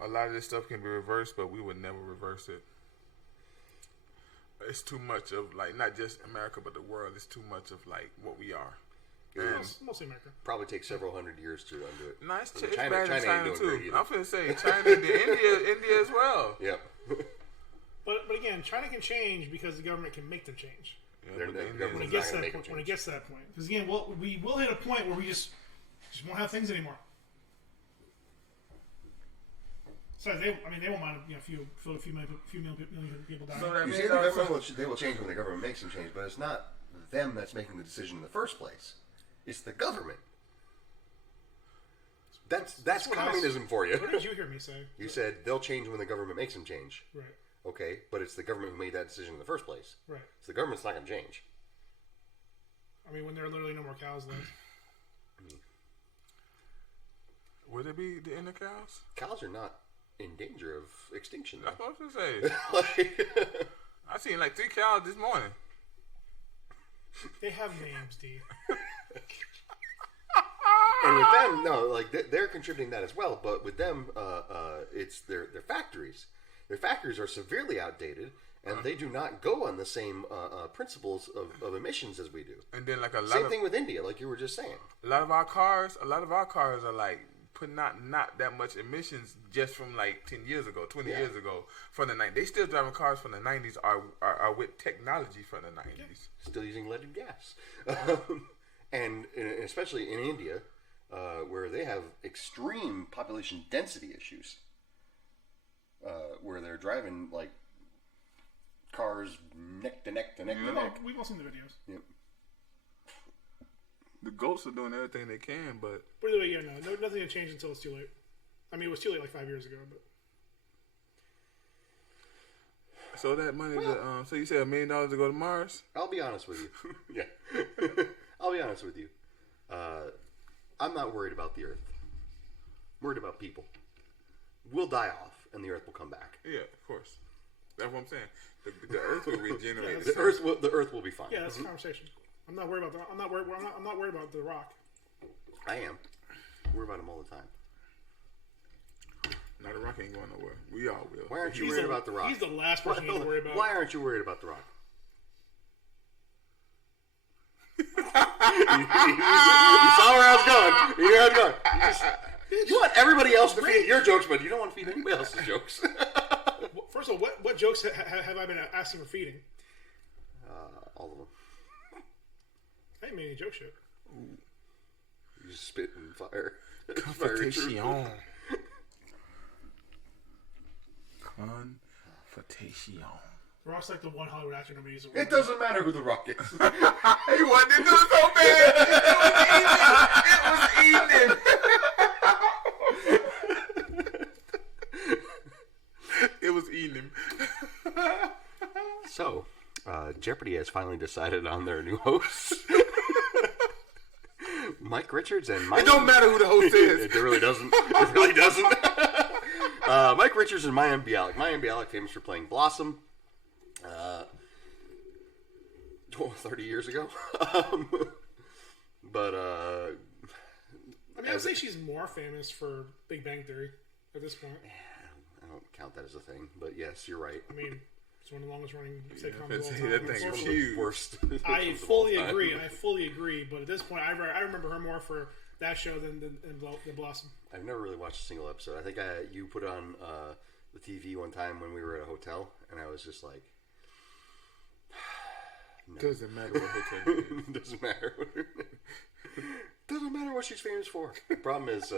a lot of this stuff can be reversed, but we would never reverse it. It's too much of like not just America, but the world. It's too much of like what we are. Mostly America. Probably takes several hundred years to undo it. Nice. It's China bad in China ain't doing too. great either. I'm finna say China, India as well. Yep. But again, China can change because the government can make them change. Yeah, but the the Indians- When government- it gets not to gonna that make point, them when it change. gets to that point, because again, we will hit a point where we just won't have things anymore. So they won't mind a few million people dying. So that You means say the also- government they will change when the government makes them change, but it's not them that's making the decision in the first place. It's the government. That's what I- communism for you. What did you hear me say? You said they'll change when the government makes them change. Right. Okay, but it's the government who made that decision in the first place. Right. So the government's not going to change. I mean, when there are literally no more cows left. Would it be the inner cows? Cows are not in danger of extinction. That's Though. what I was gonna say. Like, I seen like 3 cows this morning. They have names, D. And with them, no, like they're contributing that as well. But with them, it's their factories. Their factories are severely outdated, and they do not go on the same principles of emissions as we do. And then like Same thing with India, like you were just saying. A lot of our cars are like putting out not that much emissions just from like 10 years ago, 20 years ago from the 90s. They still driving cars from the 90s are with technology from the 90s. Still using leaded gas. And especially in India, where they have extreme population density issues, where they're driving like cars neck to neck to neck to neck. We've all seen the videos. Yep. The goats are doing everything they can, but either way, nothing will change until it's too late. I mean, it was too late like 5 years ago, but. So that money, so you said $1 million to go to Mars? I'll be honest with you. Yeah. I'll be honest with you. I'm not worried about the Earth. I'm worried about people. We'll die off, and the Earth will come back. Yeah, of course. That's what I'm saying. The Earth will regenerate. The Earth will be fine. Yeah, that's a conversation. I'm not worried about I'm not worried about the Rock. I am. I worry about him all the time. No, the Rock ain't going nowhere. We all will. Why aren't you worried about the Rock? He's the last person you need to worry about. Why aren't you worried about the Rock? You saw where I was going. You knew where I was going. You want everybody else to feed your jokes, but you don't want to feed anybody else's jokes. First of all, what jokes have I been asking for feeding? All of them. I ain't made any joke shit. You just spit and fire. Confrontation. Confrontation. Rock's like the one Hollywood actor nobody needs to worry It doesn't matter who the Rock is. He wanted to do it so bad. It was eating. It was eating him. So, Jeopardy has finally decided on their new hosts. Mike Richards and Mike. It don't matter who the host is. It really doesn't. It really doesn't. Mike Richards and Mayim Bialik. Mayim Bialik, famous for playing Blossom. 30 years ago. But I mean, I'd say she's more famous for Big Bang Theory at this point. I don't count that as a thing, but yes, you're right. I mean, it's one of the longest running sitcoms that of all thing time. is huge. Worst. I fully agree. But at this point, I remember her more for that show than Blossom. I've never really watched a single episode. I think you put it on the TV one time when we were at a hotel, and I was just like, no. Doesn't matter what hotel it is. Doesn't matter. Doesn't matter what she's famous for. The problem is,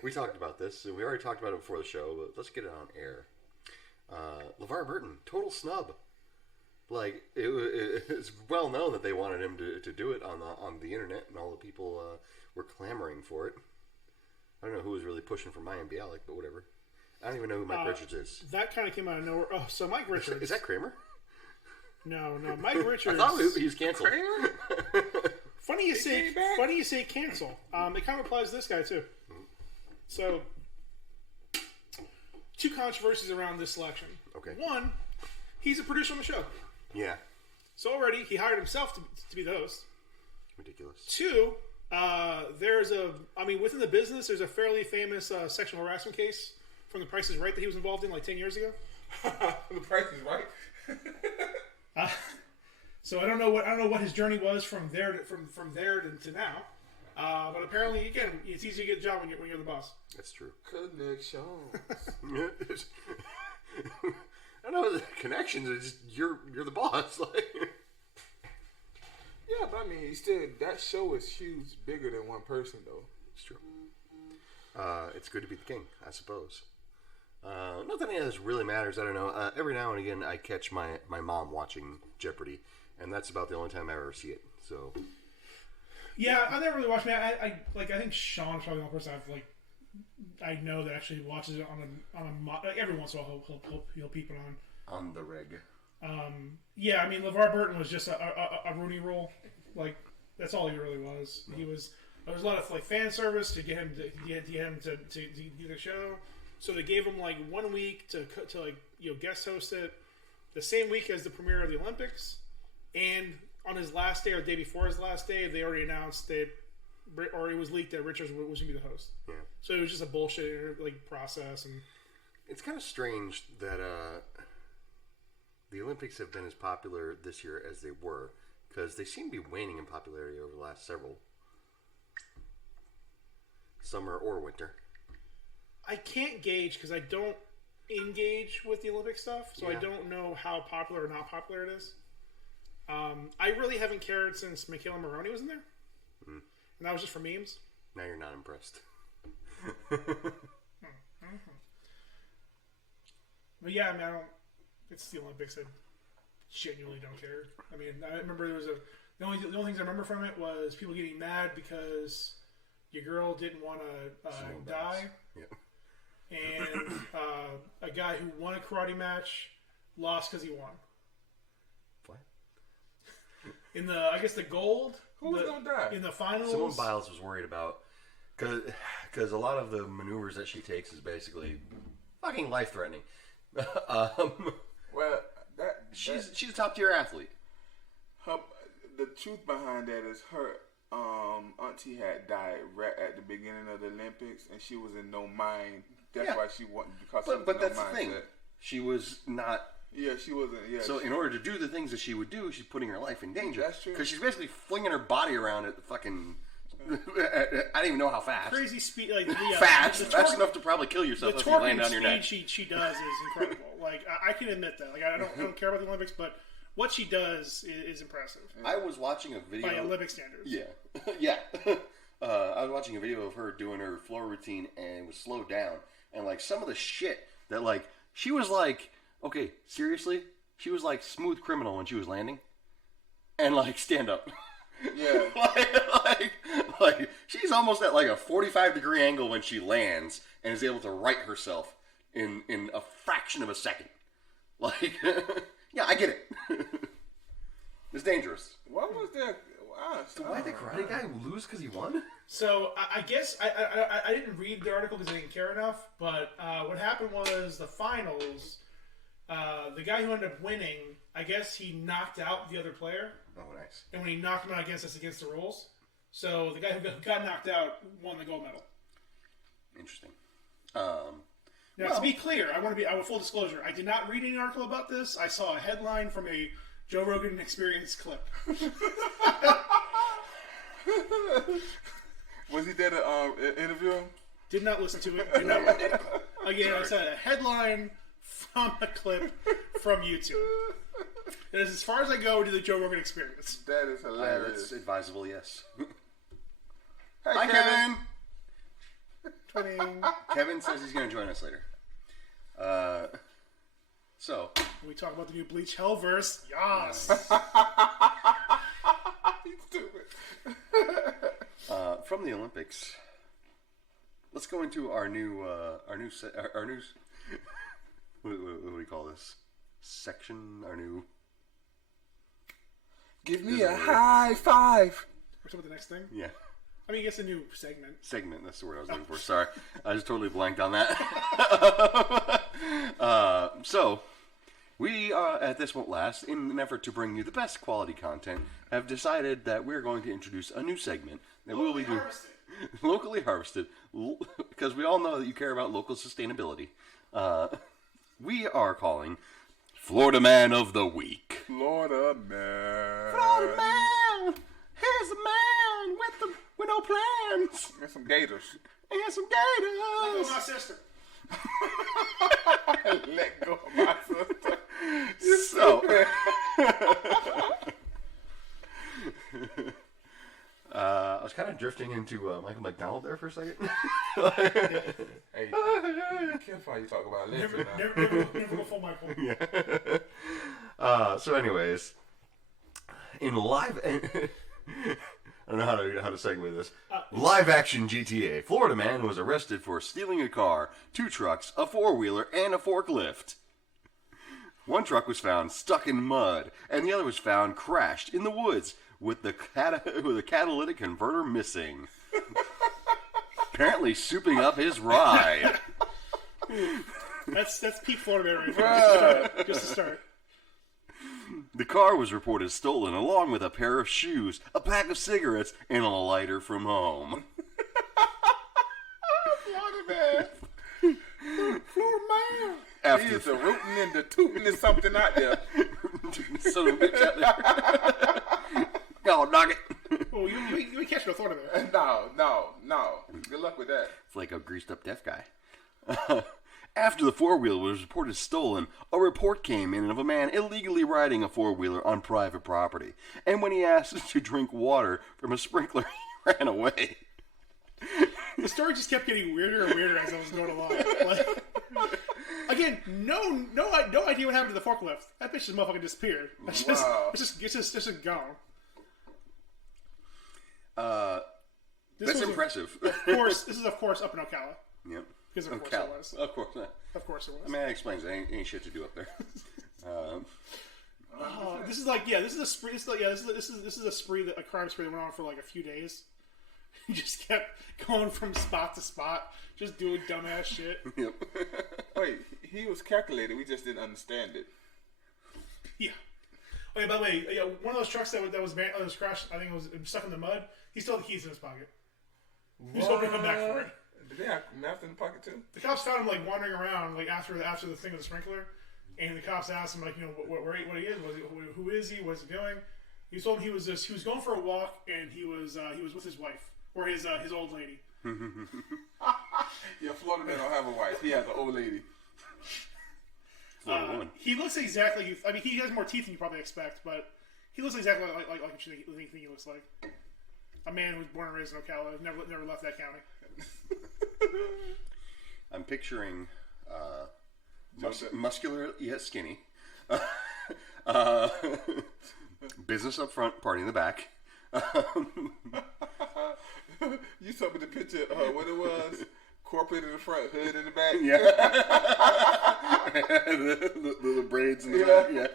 we talked about this, and we already talked about it before the show, but let's get it on air. LeVar Burton, total snub. Like, it's well known that they wanted him to do it on the internet, and all the people were clamoring for it. I don't know who was really pushing for Mayim Bialik, but whatever. I don't even know who Mike Richards is. That kind of came out of nowhere. Oh, so Mike Richards. Is that Kramer? No, Mike Richards. I thought he was canceled. Funny you say cancel. It kind of applies to this guy too. So, two controversies around this selection. Okay. One, he's a producer on the show. Yeah. So already he hired himself to be the host. Ridiculous. Two, within the business, there's a fairly famous sexual harassment case from The Price is Right that he was involved in like 10 years ago. The Price is Right. So I don't know what his journey was from there to now. But apparently, again, it's easy to get a job when you're the boss. That's true. Connections. I don't know the connections. It's just you're the boss. Like. Yeah, but I mean, that show is huge, bigger than one person, though. It's true. It's good to be the king, I suppose. Not that any of this really matters. I don't know. Every now and again, I catch my mom watching Jeopardy, and that's about the only time I ever see it. So. Yeah, I never really watched it. I think Sean's probably the only person I know that actually watches it on a every once in a while he'll peep it on the reg. Yeah, I mean LeVar Burton was just a Rooney Rule, like that's all he really was. There was a lot of like fan service to get him to do the show. So they gave him like 1 week to guest host it the same week as the premiere of the Olympics, and on his last day or the day before his last day, they already announced that or it was leaked that Richards was going to be the host. Yeah. So it was just a bullshit process, and it's kind of strange that the Olympics have been as popular this year as they were, because they seem to be waning in popularity over the last several summer or winter. I can't gauge because I don't engage with the Olympic stuff, so I don't know how popular or not popular it is. I really haven't cared since Michaela Maroney was in there, and that was just for memes. Now you're not impressed. But yeah, I mean, it's the Olympics. I genuinely don't care. I mean, I remember the only things I remember from it was people getting mad because your girl didn't want to die. Yep. And a guy who won a karate match lost because he won. What? In the gold. Who was gonna die in the finals? Simone Biles was worried about because a lot of the maneuvers that she takes is basically fucking life threatening. Well, she's a top tier athlete. The truth behind that is her auntie had died right at the beginning of the Olympics, and she was in no mind. That's why she wasn't. But that's the thing. She was not. Yeah, she wasn't. Yeah. So in order to do the things that she would do, she's putting her life in danger. That's true. Because she's basically flinging her body around at the fucking. I don't even know how fast. Crazy speed, fast. That's enough to probably kill yourself if you land on your neck. The speed she does is incredible. I can admit that. I don't care about the Olympics, but what she does is impressive. I was watching a video by Olympic standards. Yeah, yeah. I was watching a video of her doing her floor routine, and it was slowed down. And some of the shit that she was okay, seriously, she was Smooth Criminal when she was landing, and stand up. Yeah. She's almost at a 45-degree angle when she lands and is able to right herself in a fraction of a second. Yeah, I get it. It's dangerous. What was that? Why did the karate guy lose because he won? So I guess I didn't read the article because I didn't care enough. But what happened was the finals. The guy who ended up winning, I guess he knocked out the other player. Oh, nice. And when he knocked him out, I guess that's against the rules. So the guy who got knocked out won the gold medal. Interesting. Now, to be clear, I want full disclosure. I did not read any article about this. I saw a headline from a Joe Rogan Experience clip. Was he there to interview him? Did not listen to it. Did not read it. Again, I said a headline from a clip from YouTube. That is as far as I go to the Joe Rogan Experience. That is hilarious. That's advisable, yes. Hey, Hi, Kevin. Twinning. Kevin says he's going to join us later. So we talk about the new Bleach Hellverse. Yes. He's stupid. From the Olympics, let's go into our new what do we call this section? Our new. Give me a high five. What's up with the next thing? Yeah. I mean, I guess a new segment. Segment, that's the word I was looking for. Sorry. I just totally blanked on that. So, we, at This Won't Last, in an effort to bring you the best quality content, have decided that we're going to introduce a new segment that we'll be doing. Locally harvested. Because we all know that you care about local sustainability. We are calling Florida Man of the Week. Florida Man. Florida Man! Here's a man with no plans. And some gators. And some Oh, gators. my sister. Let go of my sister. So, I was kind of drifting into Michael McDonald there for a second. Hey, be careful how you talk about Never Lindsay now. go full Michael. So, anyways, in live, I don't know how to segue this. Live action GTA. Florida man was arrested for stealing a car, 2 trucks, a 4-wheeler, and a forklift. One truck was found stuck in mud, and the other was found crashed in the woods with the catalytic converter missing. Apparently souping up his ride. That's peak Florida Man right there. Just to start. The car was reported stolen along with a pair of shoes, a pack of cigarettes, and a lighter from home. Florida man. Florida man. He is a rootin' and the tootin' and something out there. Son of a bitch out there. Oh, knock it. Oh, you ain't catching a Florida man. No. Good luck with that. It's like a greased up deaf guy. After the four-wheeler was reported stolen, a report came in of a man illegally riding a four-wheeler on private property. And when he asked to drink water from a sprinkler, he ran away. The story just kept getting weirder and weirder as I was going along. Like, again, no idea what happened to the forklift. That bitch just motherfucking disappeared. It's just gone. That's impressive. This is of course up in Ocala. Yep. Because of course it was. Of course. Of course it was. I mean, that explains it. Ain't shit to do up there. This is like this is a spree. This is a spree a crime spree that went on for like a few days. He just kept going from spot to spot, just doing dumbass shit. Yep. Wait, he was calculated. We just didn't understand it. Yeah. Okay, by the way, one of those trucks that was crashed, I think it was stuck in the mud. He still had the keys in his pocket. He was hoping to come back for it. Did they have maps in the pocket too? The cops found him like wandering around like after the thing with the sprinkler, and the cops asked him like what he is, who is he, what's he doing? He told him he was going for a walk and he was with his wife or his old lady. Yeah, Florida man don't have a wife. He has an old lady. He looks exactly. I mean, he has more teeth than you probably expect, but he looks exactly like what you think he looks like. A man who was born and raised in Ocala, never left that county. I'm picturing muscular yet skinny. Business up front, party in the back. You told me the picture what it was. Corporate in the front, hood in the back. Yeah. the braids in the back. Yeah.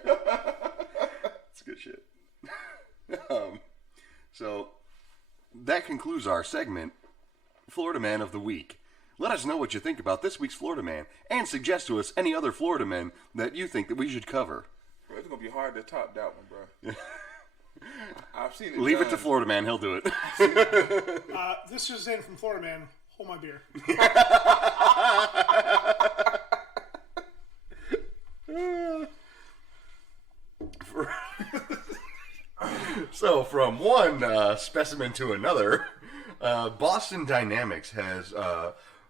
It's good shit. So that concludes our segment, Florida Man of the Week. Let us know what you think about this week's Florida Man, and suggest to us any other Florida men that you think that we should cover. Bro, it's gonna be hard to top that one, bro. I've seen it. Leave it to Florida Man; he'll do it. This is in from Florida Man. Hold my beer. So, from one specimen to another, Boston Dynamics has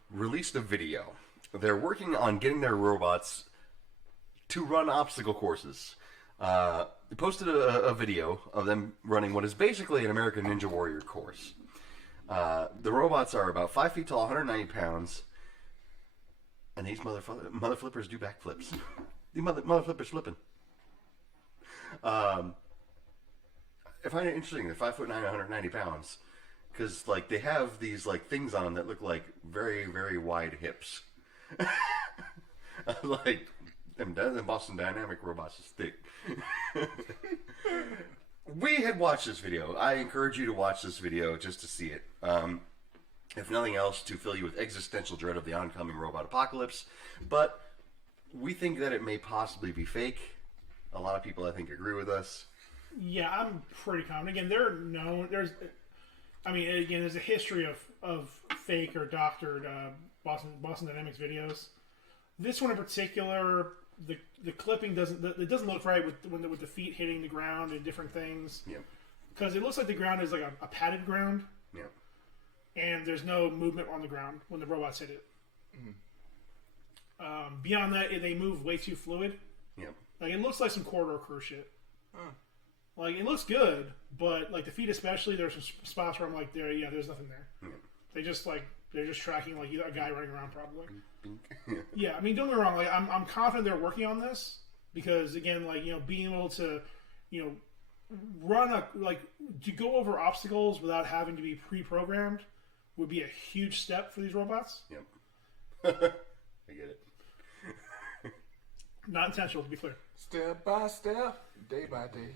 released a video. They're working on getting their robots to run obstacle courses. They posted a video of them running what is basically an American Ninja Warrior course. The robots are about 5 feet tall, 190 pounds, and these mother flippers do backflips. The mother flippers flipping. I find it interesting. They're 5'9", 190 pounds, because like they have these like things on them that look like very, very wide hips. Like them Boston Dynamic robots is thick. We had watched this video. I encourage you to watch this video just to see it. If nothing else, to fill you with existential dread of the oncoming robot apocalypse. But we think that it may possibly be fake. A lot of people, I think, agree with us. Yeah, I'm pretty confident. Again, they're known. There's a history of fake or doctored Boston Dynamics videos. This one in particular, the clipping doesn't look right with the feet hitting the ground and different things. Yeah. Because it looks like the ground is like a padded ground. Yeah. And there's no movement on the ground when the robots hit it. Mm-hmm. Beyond that, they move way too fluid. Yeah. Like it looks like some corridor crew shit. Like it looks good, but like the feet especially, there's some spots where I'm like, there's nothing there. Yeah. They're just tracking like a guy running around probably. Yeah, I mean, don't get me wrong. Like I'm confident they're working on this because again, like being able to, run to go over obstacles without having to be pre-programmed would be a huge step for these robots. Yep. I get it. Not intentional, to be clear. Step by step, day by day.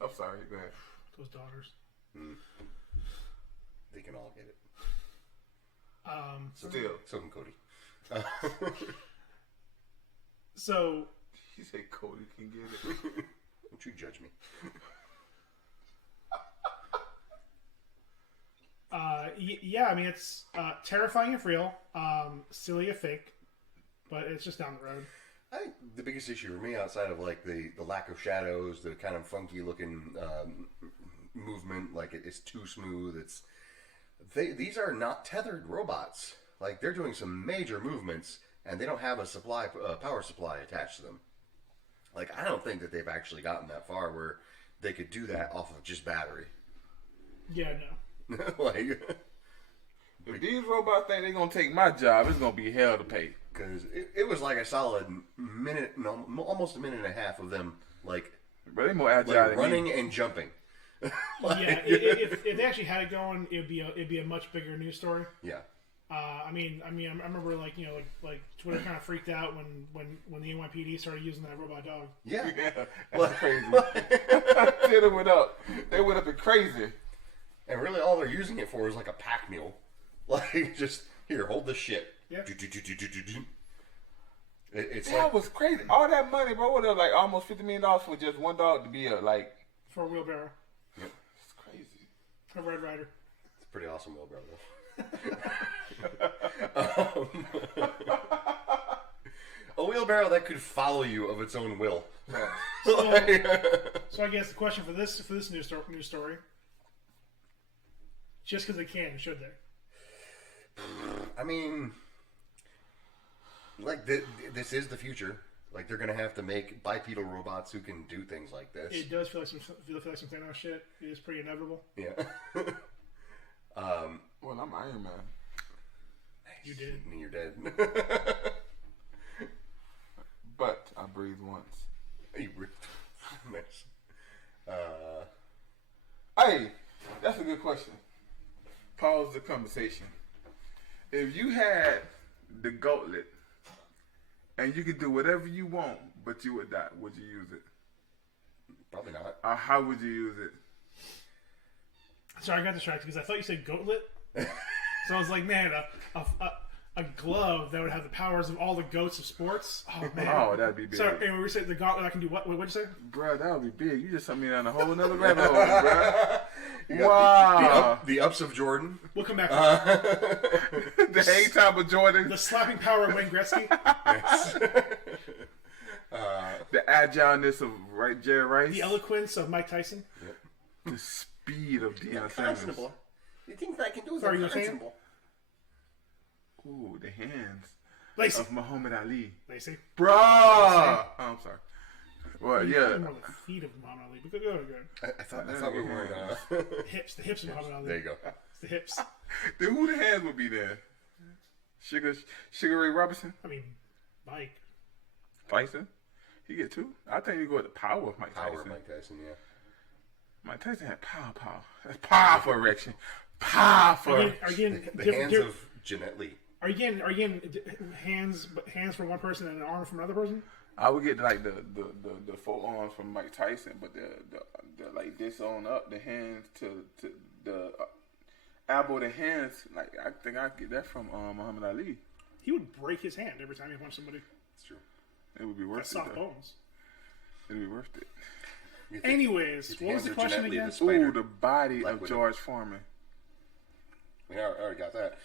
I'm sorry, go ahead. Those daughters. They can all get it. Still. So can Cody. So He said Cody can get it. Don't you judge me. Yeah, I mean it's terrifying if real, silly if fake, but it's just down the road. I think the biggest issue for me, outside of like the lack of shadows, the kind of funky looking movement, like it's too smooth. These are not tethered robots. Like they're doing some major movements, and they don't have a power supply attached to them. Like I don't think that they've actually gotten that far where they could do that off of just battery. Yeah, no. Like, if these robots think they're gonna take my job, it's gonna be hell to pay. because it was like a solid minute, no, almost a minute and a half of them like, But they're more agile like than running me. and jumping. Yeah, if they actually had it going, it'd be a much bigger news story. Yeah. I remember like Twitter kind of freaked out when the NYPD started using that robot dog. Yeah. Yeah, that's crazy. Shit went up. They went up and crazy. And really, all they're using it for is like a pack mule. Like, just here, hold this shit. Yeah. It's That like, was crazy. All that money, bro. What was like almost $50 million for just one dog to be a like. For a wheelbarrow. It's crazy. A Red Rider. it's a pretty awesome wheelbarrow, though. A wheelbarrow that could follow you of its own will. So I guess the question for this news story, just because they can, should they? I mean, like this is the future. Like they're gonna have to make bipedal robots who can do things like this. It does feel like some Thanos shit. It is pretty inevitable. Yeah. Well, I'm Iron Man. You did. And you're dead. But I breathe once. You breathed. Nice. Hey, that's a good question. Pause the conversation. If you had the gauntlet and you could do whatever you want, but you would die, would you use it? Probably not. Or how would you use it? Sorry, I got distracted because I thought you said goatlet. So I was like, man, a glove that would have the powers of all the goats of sports. Oh man. Oh, that'd be big. Sorry, and we said the gauntlet I can do what? What'd you say? Bro, that would be big. You just sent me down a whole another rabbit hole, bro. Wow. The ups of Jordan. We'll come back to that. The hang time of Jordan. The slapping power of Wayne Gretzky. The agileness of Jerry Rice. The eloquence of Mike Tyson. The speed of Deion Sanders. You think I can do Sorry, you were saying? Ooh, the hands Lacey. of Muhammad Ali. Lacey. Bro! Oh, I'm sorry. Well, You yeah. probably more the feet of Muhammad Ali. But go. I thought we were. The hips of Muhammad Ali. There you go. It's the hips. Then who the hands would be there? Sugar Ray Robinson? I mean, Mike. Tyson? He get two? I think you go with the power of Mike Tyson. Power of Mike Tyson, yeah. Mike Tyson had power. That's powerful erection. Powerful. Are you getting The hands of Jeanette Lee. Are you getting hands from one person and an arm from another person? I would get like the full arms from Mike Tyson, but the like this on up, the hands to the elbow, the hands. Like I think I'd get that from Muhammad Ali. He would break his hand every time he punched somebody. That's true. It would be worth That's it. soft Though. bones. It'd be worth it. Anyways, what was the question again? Ooh, the body Black of Widow. George Foreman. I already got that.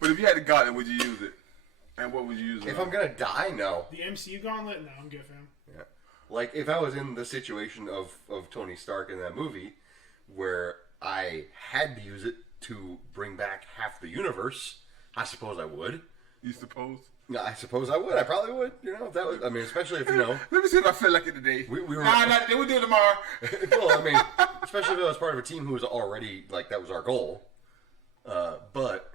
But if you had the gauntlet, would you use it? And what would you use it If on? I'm gonna die, no. The MCU gauntlet? No, I'm good, fam. Yeah. Like if I was in the situation of Tony Stark in that movie, where I had to use it to bring back half the universe, I suppose I would. You suppose? No, I suppose I would. I probably would. You know, if that was. I mean, especially if you know. Let me see if I feel like it today. We were. Nah, we'll do it tomorrow. Well, I mean, especially if I was part of a team who was already like that was our goal. But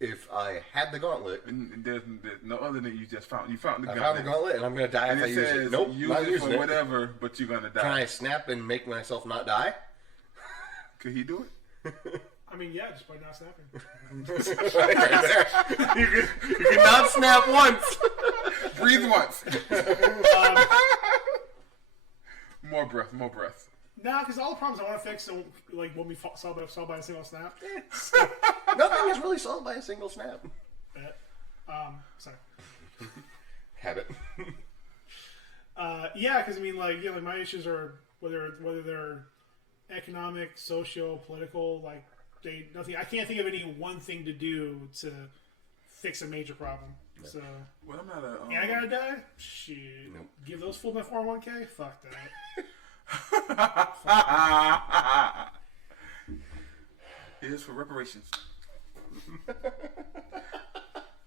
if I had the gauntlet, And there's no other than you just found. You found the I gauntlet. found the gauntlet, and I'm gonna die And if I it use says it. Nope, use not it using for it. whatever, but you're gonna die. Can I snap and make myself not die? Could he do it? I mean, yeah, just by not snapping. Right there. You can not snap once. Breathe once. More breath. Nah, because all the problems I want to fix don't like won't be solved by a single snap. Nothing is really solved by a single snap. Sorry. Habit. Yeah, because I mean, like, like my issues are whether they're economic, social, political. Like, nothing. I can't think of any one thing to do to fix a major problem. Yeah. So, well, I'm not a. I gotta die. Shit. Nope. Give those fools my 401k. Fuck that. It is for reparations.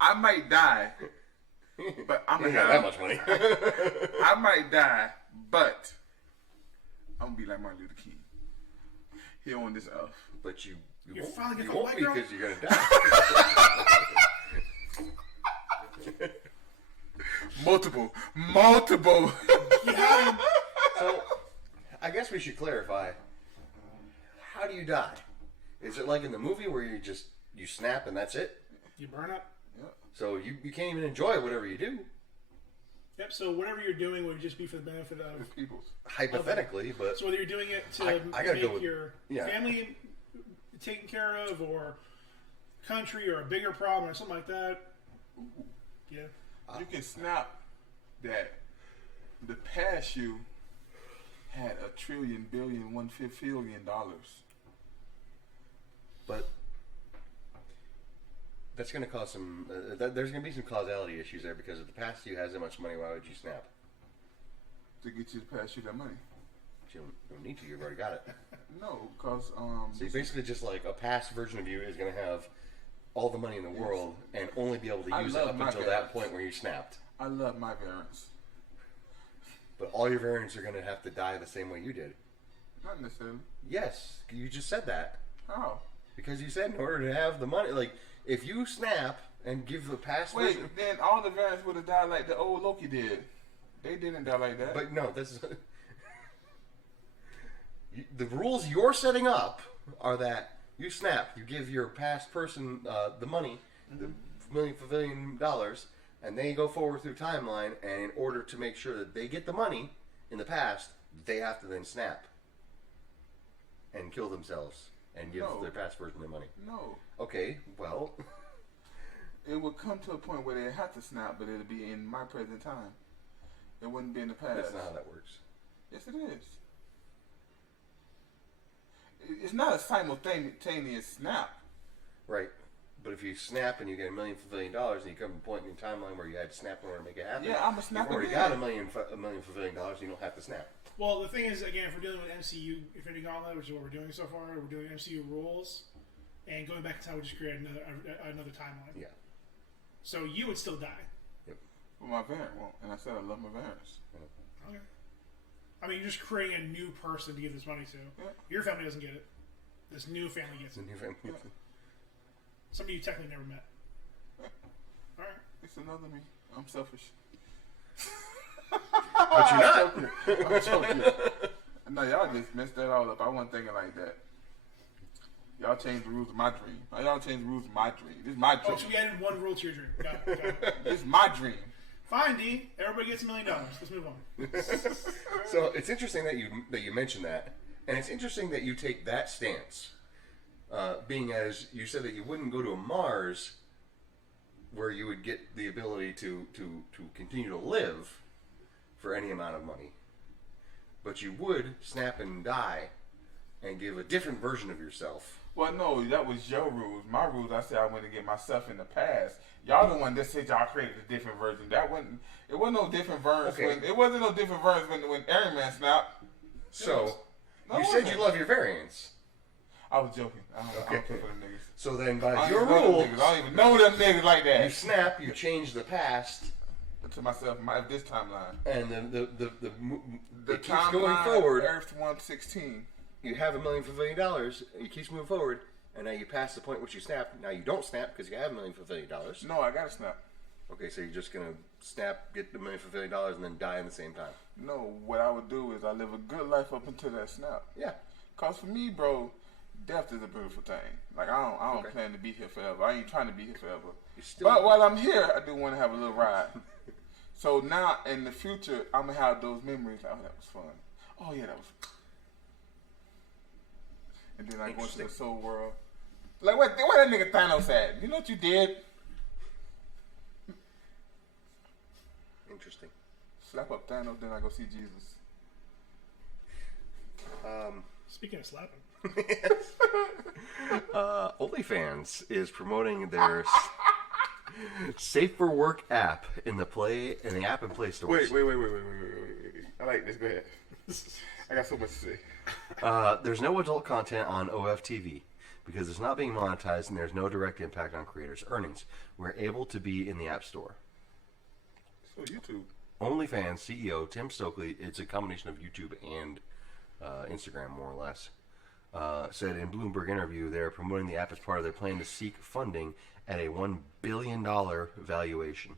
I might die, but I'm gonna have that much money. I might die, but I'm gonna be like Martin Luther King. Here on this earth. But you finally you gonna won't girl? because you're gonna die. Multiple. Yeah. So, I guess we should clarify. How do you die? Is it like in the movie where you snap and that's it? You burn up. Yep. So you can't even enjoy whatever you do. Yep. So whatever you're doing would just be for the benefit of people. Hypothetically, but so whether you're doing it to I gotta make go with, your family taken care of, or country, or a bigger problem, or something like that. Yeah. You can snap that the past you had $1 trillion, billion, $1 billion. But that's going to cause some. There's going to be some causality issues there because if the past you has that much money, why would you snap? To get you to pass you that money. You don't need to. You've already got it. No, because so you basically just like a past version of you is going to have all the money in the world and only be able to use it up until that point where you snapped. I love my variants. But all your variants are going to have to die the same way you did. Not necessarily. Yes, you just said that. How? Because you said in order to have the money, like if you snap and give the past. Wait, then all the variants would have died like the old Loki did. They didn't die like that. But no, this is the rules you're setting up are that you snap, you give your past person the money, the $1 billion, and they go forward through timeline, and in order to make sure that they get the money in the past, they have to then snap and kill themselves and give their past version their money. No. Okay, well. It would come to a point where they have to snap, but it'll be in my present time. It wouldn't be in the past. That's not how that works. Yes, it is. It's not a simultaneous snap. Right. But if you snap and you get $1 billion and you come to a point in your timeline where you had to snap in order to make it happen. Yeah, I'm a snap. You've already got $1 billion, you don't have to snap. Well, the thing is, again, if we're dealing with MCU Infinity Gauntlet, which is what we're doing so far, we're doing MCU rules, and going back to how we just created another timeline. Yeah. So you would still die. Yep. Well, my variant won't, and I said I love my variants. Okay. I mean, you're just creating a new person to give this money to. Yeah. Your family doesn't get it. This new family gets it. The new family gets it. Somebody you technically never met. Yeah. All right. It's another me. I'm selfish. But you're not. I'm joking. No, y'all just messed that all up. I wasn't thinking like that. Y'all changed the rules of my dream. Y'all changed the rules of my dream. This is my dream. Oh, so we added one rule to your dream. Got it. This is my dream. Fine, D. Everybody gets $1 million. Let's move on. So it's interesting that you mentioned that, and it's interesting that you take that stance. Being as you said that you wouldn't go to a Mars where you would get the ability to continue to live for any amount of money, but you would snap and die and give a different version of yourself. Well, no, that was your rules. My rules, I said I went to get myself in the past. Y'all the one that said y'all created a different version. It wasn't no different version. Okay. It wasn't no different version when Iron Man snapped. So you said you love your variants. I was joking. I don't care for them niggas. So then, by I your don't even know rules, them niggas. I don't even know them niggas like that. you snap, you change the past, To myself, this timeline. and the The it keeps going forward. Earth 116. You have $1 billion, it keeps moving forward, and now you pass the point which you snap. Now you don't snap because you have $1 billion. No, I gotta snap. Okay, so you're just gonna snap, get the $1 billion, and then die in the same time. No, what I would do is I live a good life up until that snap. Yeah. Cause for me, bro, death is a beautiful thing. Like I don't plan to be here forever. I ain't trying to be here forever. But while I'm here, I do want to have a little ride. So now in the future, I'm gonna have those memories. Like, oh, that was fun. Oh yeah, that was. and then I go into the soul world. Like, where that nigga Thanos at? You know what you did? Interesting. Slap up Thanos, then I go see Jesus. Speaking of slapping. OnlyFans is promoting their Safe for Work app in the app and Play stores. Wait. I like this. Go ahead. I got so much to say. There's no adult content on OFTV because it's not being monetized and there's no direct impact on creators' earnings. We're able to be in the App Store. So YouTube. OnlyFans CEO Tim Stokely, it's a combination of YouTube and Instagram, more or less, said in Bloomberg interview they're promoting the app as part of their plan to seek funding at a $1 billion valuation.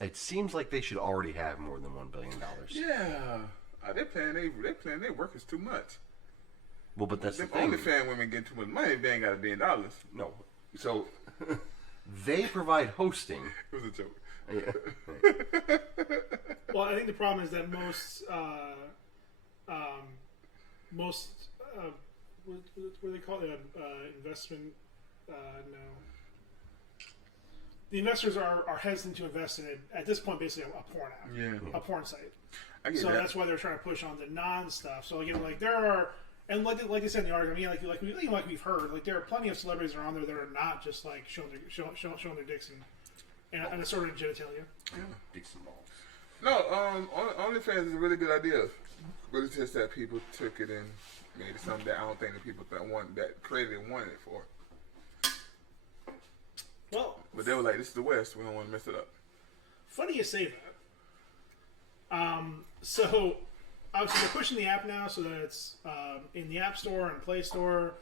It seems like they should already have more than $1 billion. Yeah. They're playing their workers too much. Well, but that's the the thing. OnlyFans women get too much money if they ain't got $1 billion. No. So, they provide hosting. It was a joke. Yeah. Well, I think the problem is that what do they call it? Investment? No. The investors are hesitant to invest in it at this point. Basically, a porn app, Yeah. a porn site. I get So that. that's why they're trying to push on the non-stuff. So again, like there are, and like they said in the article, I mean, like we've heard, like there are plenty of celebrities that are on there that are not just like showing their dicks and assorted genitalia. Dicks and balls. No, OnlyFans is a really good idea, but it's just that people took it and made it something that I don't think the people that created it wanted it for. Well, But they were like, "This is the West. We don't want to mess it up." funny you say that. So obviously they're pushing the app now so that it's in the App Store and Play Store.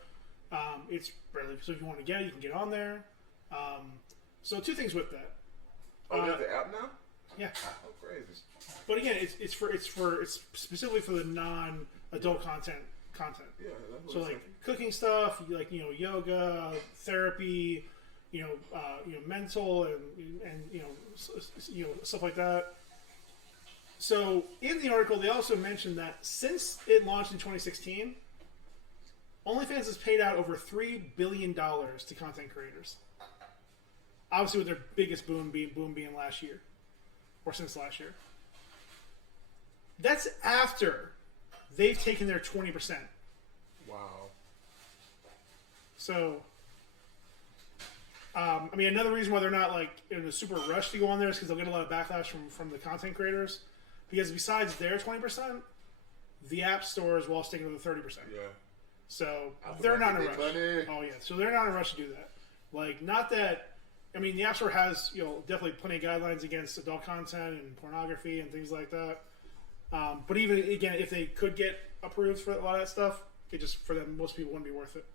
It's barely, so if you want to get it, you can get on there. So two things with that. Oh, there's the app now? Yeah. Oh, crazy. But again, it's specifically for the non-adult content. Yeah, that's what So it's like cooking stuff, like yoga, therapy, mental and stuff like that. So in the article, they also mentioned that since it launched in 2016, OnlyFans has paid out over $3 billion to content creators. Obviously, with their biggest boom being last year, or since last year. That's after they've taken their 20%. Wow. So, another reason why they're not like in a super rush to go on there is because they'll get a lot of backlash from the content creators. Because besides their 20%, the app stores will stick to the 30%. Yeah. So they're not in a rush. Money. Oh yeah, so they're not in a rush to do that. Like, not that. I mean, the App Store has definitely plenty of guidelines against adult content and pornography and things like that. But even again, if they could get approved for a lot of that stuff, it just for them, most people wouldn't be worth it.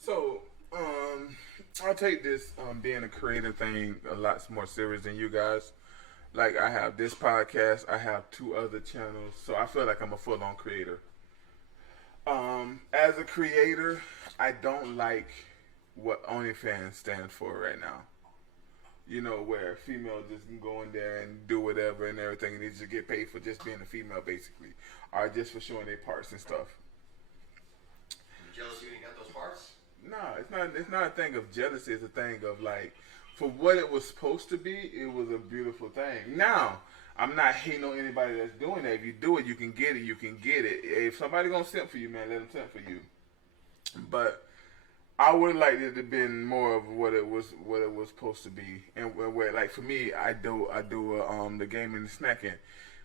So, I take this being a creator thing a lot more serious than you guys. Like, I have this podcast, I have 2 other channels, so I feel like I'm a full-on creator. As a creator, I don't like what OnlyFans stands for right now. Where females just can go in there and do whatever and everything, and they just get paid for just being a female, basically, or just for showing their parts and stuff. You jealous you didn't get those parts? No, it's not a thing of jealousy. It's a thing of like, for what it was supposed to be, it was a beautiful thing. Now, I'm not hating on anybody that's doing that. If you do it, you can get it. You can get it. If somebody gonna simp for you, man, let them simp for you. But I would like it to have been more of what it was supposed to be. And where, like, for me, I do the gaming and snacking.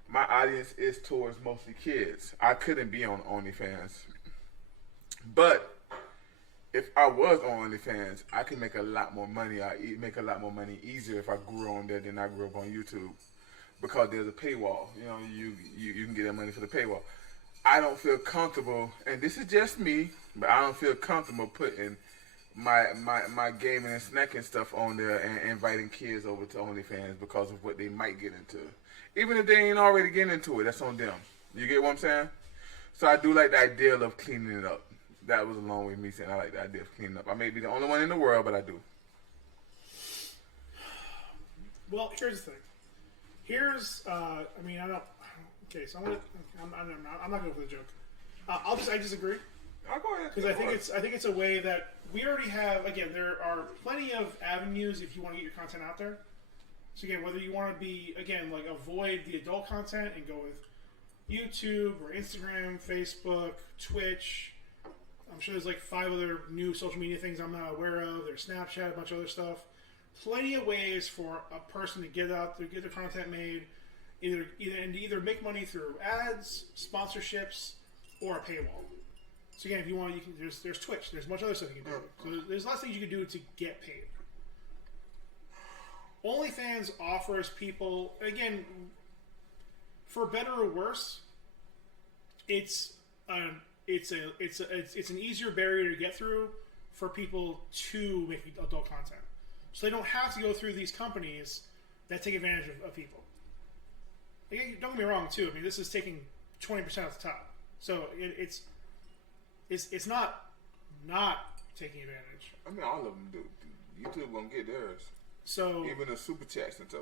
My audience is towards mostly kids. I couldn't be on OnlyFans, but if I was on OnlyFans, I could make a lot more money. I make a lot more money easier if I grew on there than I grew up on YouTube, because there's a paywall. You can get that money for the paywall. I don't feel comfortable, and this is just me, but I don't feel comfortable putting my gaming and snacking stuff on there and inviting kids over to OnlyFans because of what they might get into. Even if they ain't already getting into it, that's on them. You get what I'm saying? So I do like the idea of cleaning it up. That was a long way of me saying I like the idea of cleaning up. I may be the only one in the world, but I do. Well, here's the thing. Okay, so I'm not going for the joke. I disagree. I'll go ahead. Because I think it's a way that we already have. Again, there are plenty of avenues if you want to get your content out there. So again, whether you want to be like avoid the adult content and go with YouTube or Instagram, Facebook, Twitch. I'm sure there's like 5 other new social media things I'm not aware of. There's Snapchat, a bunch of other stuff. Plenty of ways for a person to get out, to get their content made, either make money through ads, sponsorships, or a paywall. So again, if you want, there's Twitch. There's a bunch of other stuff you can do. So there's lots of things you can do to get paid. OnlyFans offers people, again, for better or worse, it's an easier barrier to get through for people to make adult content. So they don't have to go through these companies that take advantage of people. Again, don't get me wrong, too. I mean, this is taking 20% off the top. So it's not taking advantage. I mean, all of them do. YouTube won't get theirs. So even the super chats and stuff,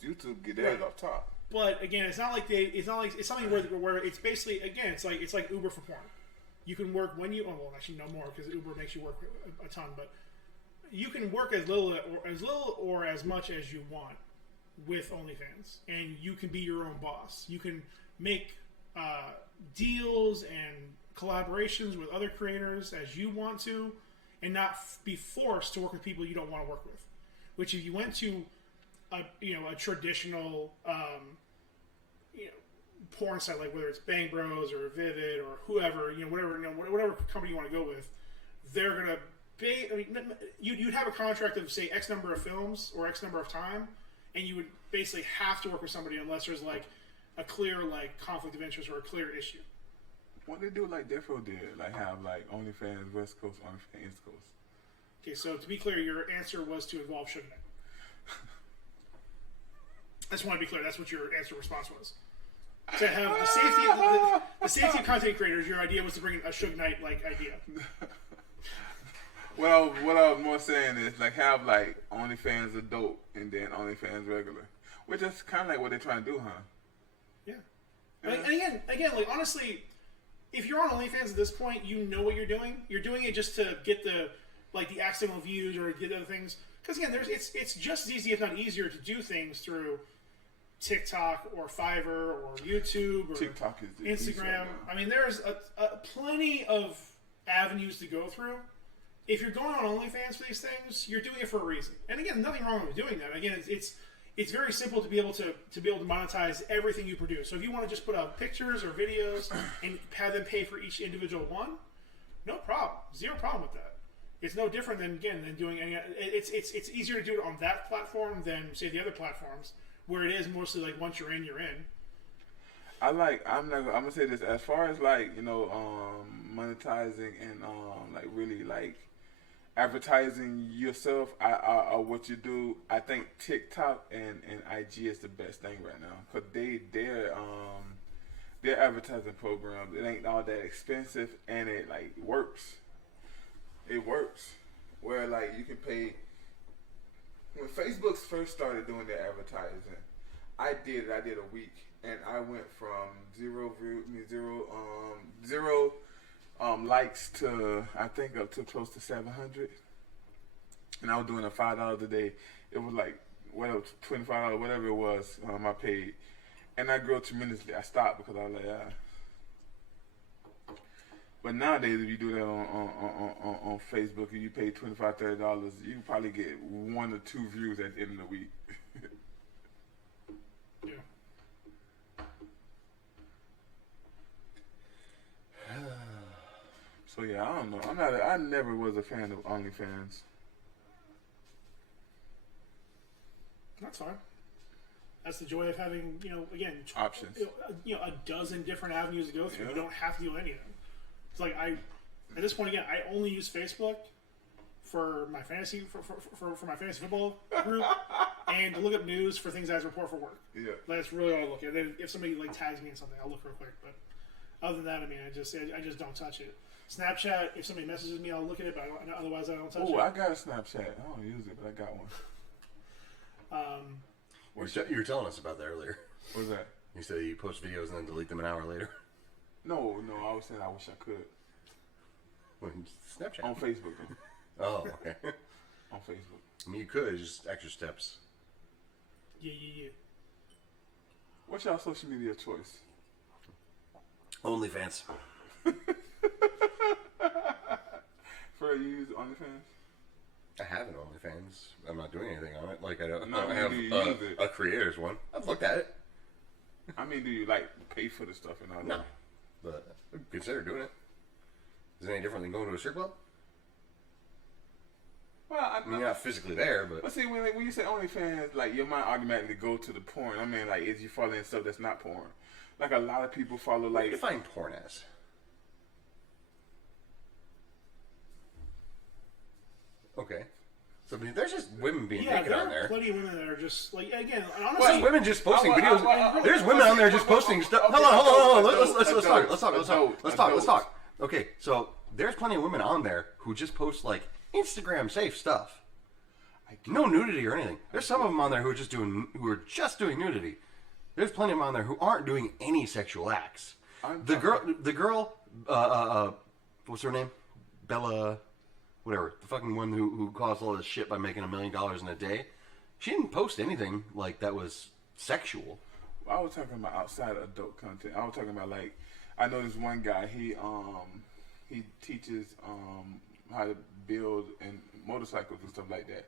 YouTube get theirs off top. But again, it's something where it's basically, again, it's like Uber for porn. You can work when you actually no more because Uber makes you work a ton, but you can work as little or as much as you want with OnlyFans, and you can be your own boss. You can make deals and collaborations with other creators as you want to, and not be forced to work with people you don't want to work with. Which, if you went to a traditional porn site, like whether it's Bang Bros or Vivid or whoever, whatever company you want to go with, they're gonna pay. I mean, you'd have a contract of say X number of films or X number of time, and you would basically have to work with somebody unless there's like a clear conflict of interest or a clear issue. What they do like Defo did, like have like OnlyFans West Coast, OnlyFans East Coast. Okay, so to be clear, your answer was to involve Suge Knight. I just want to be clear. That's what your answer response was. To have the safety of content creators, your idea was to bring a Suge Knight idea. Well, what I was more saying is have OnlyFans adult and then OnlyFans regular, which is kind of like what they're trying to do, huh? Yeah. And again, honestly, if you're on OnlyFans at this point, you know what you're doing. You're doing it just to get the accidental views or get other things. Because again, it's just as easy, if not easier, to do things through TikTok or Fiverr or YouTube or TikTok is Instagram. Right, I mean, there's a plenty of avenues to go through. If you're going on OnlyFans for these things, you're doing it for a reason. And again, nothing wrong with doing that. Again, it's very simple to be able to monetize everything you produce. So if you want to just put out pictures or videos and have them pay for each individual one, no problem, zero problem with that. It's no different than doing any. It's easier to do it on that platform than say the other platforms where it is mostly once you're in, you're in. I'm gonna say this as far as monetizing and really advertising yourself. What you do. I think TikTok and IG is the best thing right now because their advertising programs, it ain't all that expensive and it works. It works. Where you can pay. When Facebook first started doing their advertising, I did a week, and I went from zero likes to I think up to close to 700, and I was doing a $5 a day. It was $25, whatever it was. I paid, and I grew tremendously. I stopped because I was like, But nowadays, if you do that on Facebook and you pay $25, $30, you can probably get 1 or 2 views at the end of the week. Yeah. So yeah, I don't know. I never was a fan of OnlyFans. That's fine. That's the joy of having, options. A dozen different avenues to go through. Yeah. You don't have to do any of them. It's at this point again, I only use Facebook for my fantasy for my fantasy football group and to look up news for things I report for work. Yeah, that's really all I look at. Then if somebody tags me in something, I'll look real quick. But other than that, I mean, I just don't touch it. Snapchat, if somebody messages me, I'll look at it. But otherwise, I don't touch it. Oh, I got a Snapchat. I don't use it, but I got one. You were telling us about that earlier. What was that? You said you post videos and then delete them an hour later. No, I was saying I wish I could. Snapchat. On Facebook. Oh, okay. On Facebook. I mean, you could just extra steps. Yeah. What's y'all social media choice? OnlyFans. For you use OnlyFans? I have an OnlyFans. I'm not doing anything on it. Like I don't No, have do you use it? a creator's one. I've looked at it. I mean, do you like pay for the stuff and all No, that? but I'd consider doing it. Is it any different than going to a strip club? Well, I mean, you're not physically there, but see, when you say OnlyFans, like your mind automatically go to the porn. I mean, like, is you following stuff that's not porn? Like a lot of people follow what do you like. define porn as? Okay. So I mean, there's just women being Yeah, naked there on are there. plenty of women that are just like again. There's Honestly, women just posting I- videos. I- There's women on there just posting stuff. okay, Hold on. adults. Let's talk. Okay, so there's plenty of women on there who just post like Instagram safe stuff. No nudity or anything. There's some of them on there who are just doing nudity. There's plenty of them on there who aren't doing any sexual acts. The girl, what's her name? Bella, whatever. The fucking one who caused all this shit by making $1 million in a day. She didn't post anything like that was sexual. I was talking about outside of adult content. I was talking about like, I know this one guy. He teaches how to build and motorcycles and stuff like that.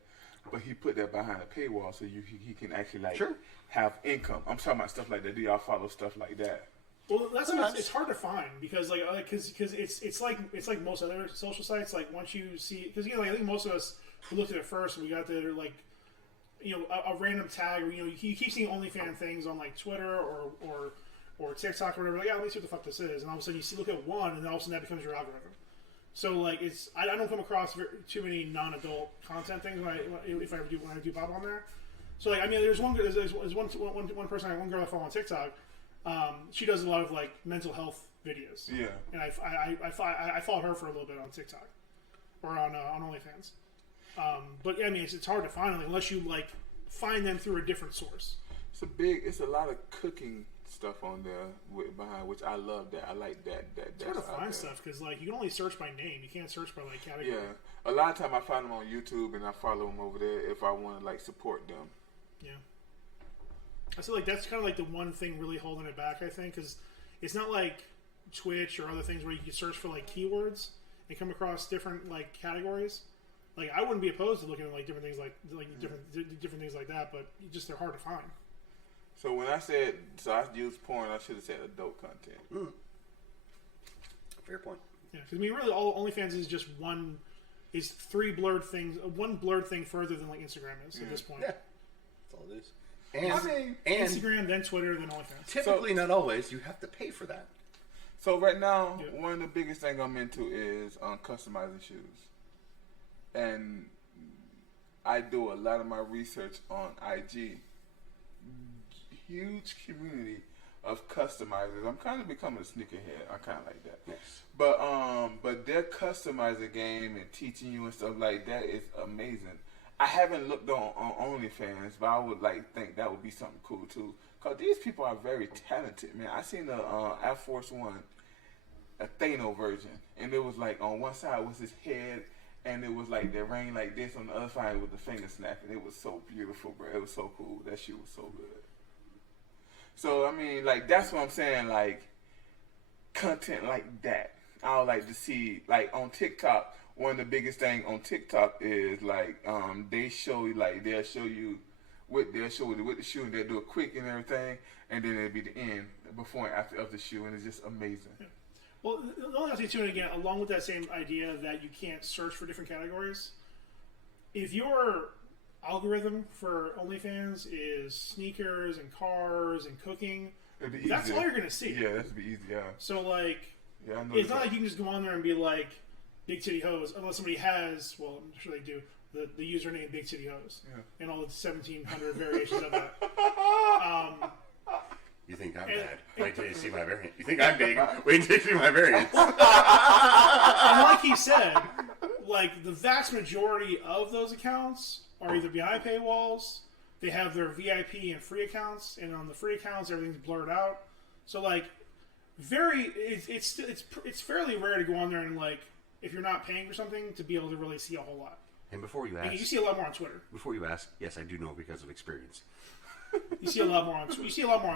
But he put that behind a paywall so he can actually like have income. I'm talking about stuff like that. Do y'all follow stuff like that? well, it's hard to find because because it's like most other social sites. Like once you see, because I think most of us who looked at it first, we got there like a random tag. Or, you keep seeing OnlyFans things on like Twitter or TikTok or whatever. Like, let me see what the fuck this is, and all of a sudden you look at one, and all of a sudden that becomes your algorithm. So like I don't come across too many non-adult content things when I do pop on there. So like there's one person one girl I follow on TikTok. She does a lot of like mental health videos. Yeah. And I followed her for a little bit on TikTok or on OnlyFans. But yeah, it's hard to find like, unless you like find them through a different source. It's a lot of cooking stuff on there behind, which I love that. I like that. It's hard to find stuff because like you can only search by name. You can't search by like category. Yeah, a lot of time I find them on YouTube and I follow them over there if I want to like support them. Yeah, I feel like that's kind of like the one thing really holding it back. I think because it's not like Twitch or other things where you can search for like keywords and come across different like categories. Like I wouldn't be opposed to looking at like different things different things like that, but they're hard to find. So when I I used porn, I should have said adult content. Fair point. Yeah, because really, all OnlyFans is just three blurred things, one blurred thing further than like Instagram is at this point. Yeah, that's all it is. And Instagram, then Twitter, then OnlyFans. Typically, not always, you have to pay for that. So right now, one of the biggest things I'm into is customizing shoes, and I do a lot of my research on IG. Huge community of customizers. I'm kind of becoming a sneakerhead. I kind of like that. Yes. But their customizer game and teaching you and stuff like that is amazing. I haven't looked on OnlyFans, but I would think that would be something cool too. Cause these people are very talented, man. I seen the Air Force One, a Thanos version, and it was like on one side was his head, and it was like the ring like this. On the other side was the finger snapping. It was so beautiful, bro. It was so cool. That shit was so good. So I mean, like that's what I'm saying. Like content like that, I would like to see. Like on TikTok, one of the biggest thing on TikTok is like they'll show you with the shoe, and they'll do it quick and everything, and then it'll be the end, before and after of the shoe, and it's just amazing. Yeah. Well, the only thing too, and again, along with that same idea that you can't search for different categories, if your algorithm for OnlyFans is sneakers and cars and cooking, that's all you're gonna see. Yeah, that'd be easy. Yeah. So like, yeah, I know it's not like you can just go on there and be like big titty hose, unless somebody has. Well, I'm sure they do. The username Big Titty Hose, and all the 1,700 variations of that. You think I'm bad? Wait till you see my variant. You think I'm big? Wait till you see my variant. And like he said, like the vast majority of those accounts are either behind paywalls, they have their VIP and free accounts, and on the free accounts everything's blurred out. So like, it's fairly rare to go on there and like if you're not paying for something to be able to really see a whole lot. And before you And ask, you see a lot more on Twitter. before you ask, yes, I do know because of experience. You see a lot more on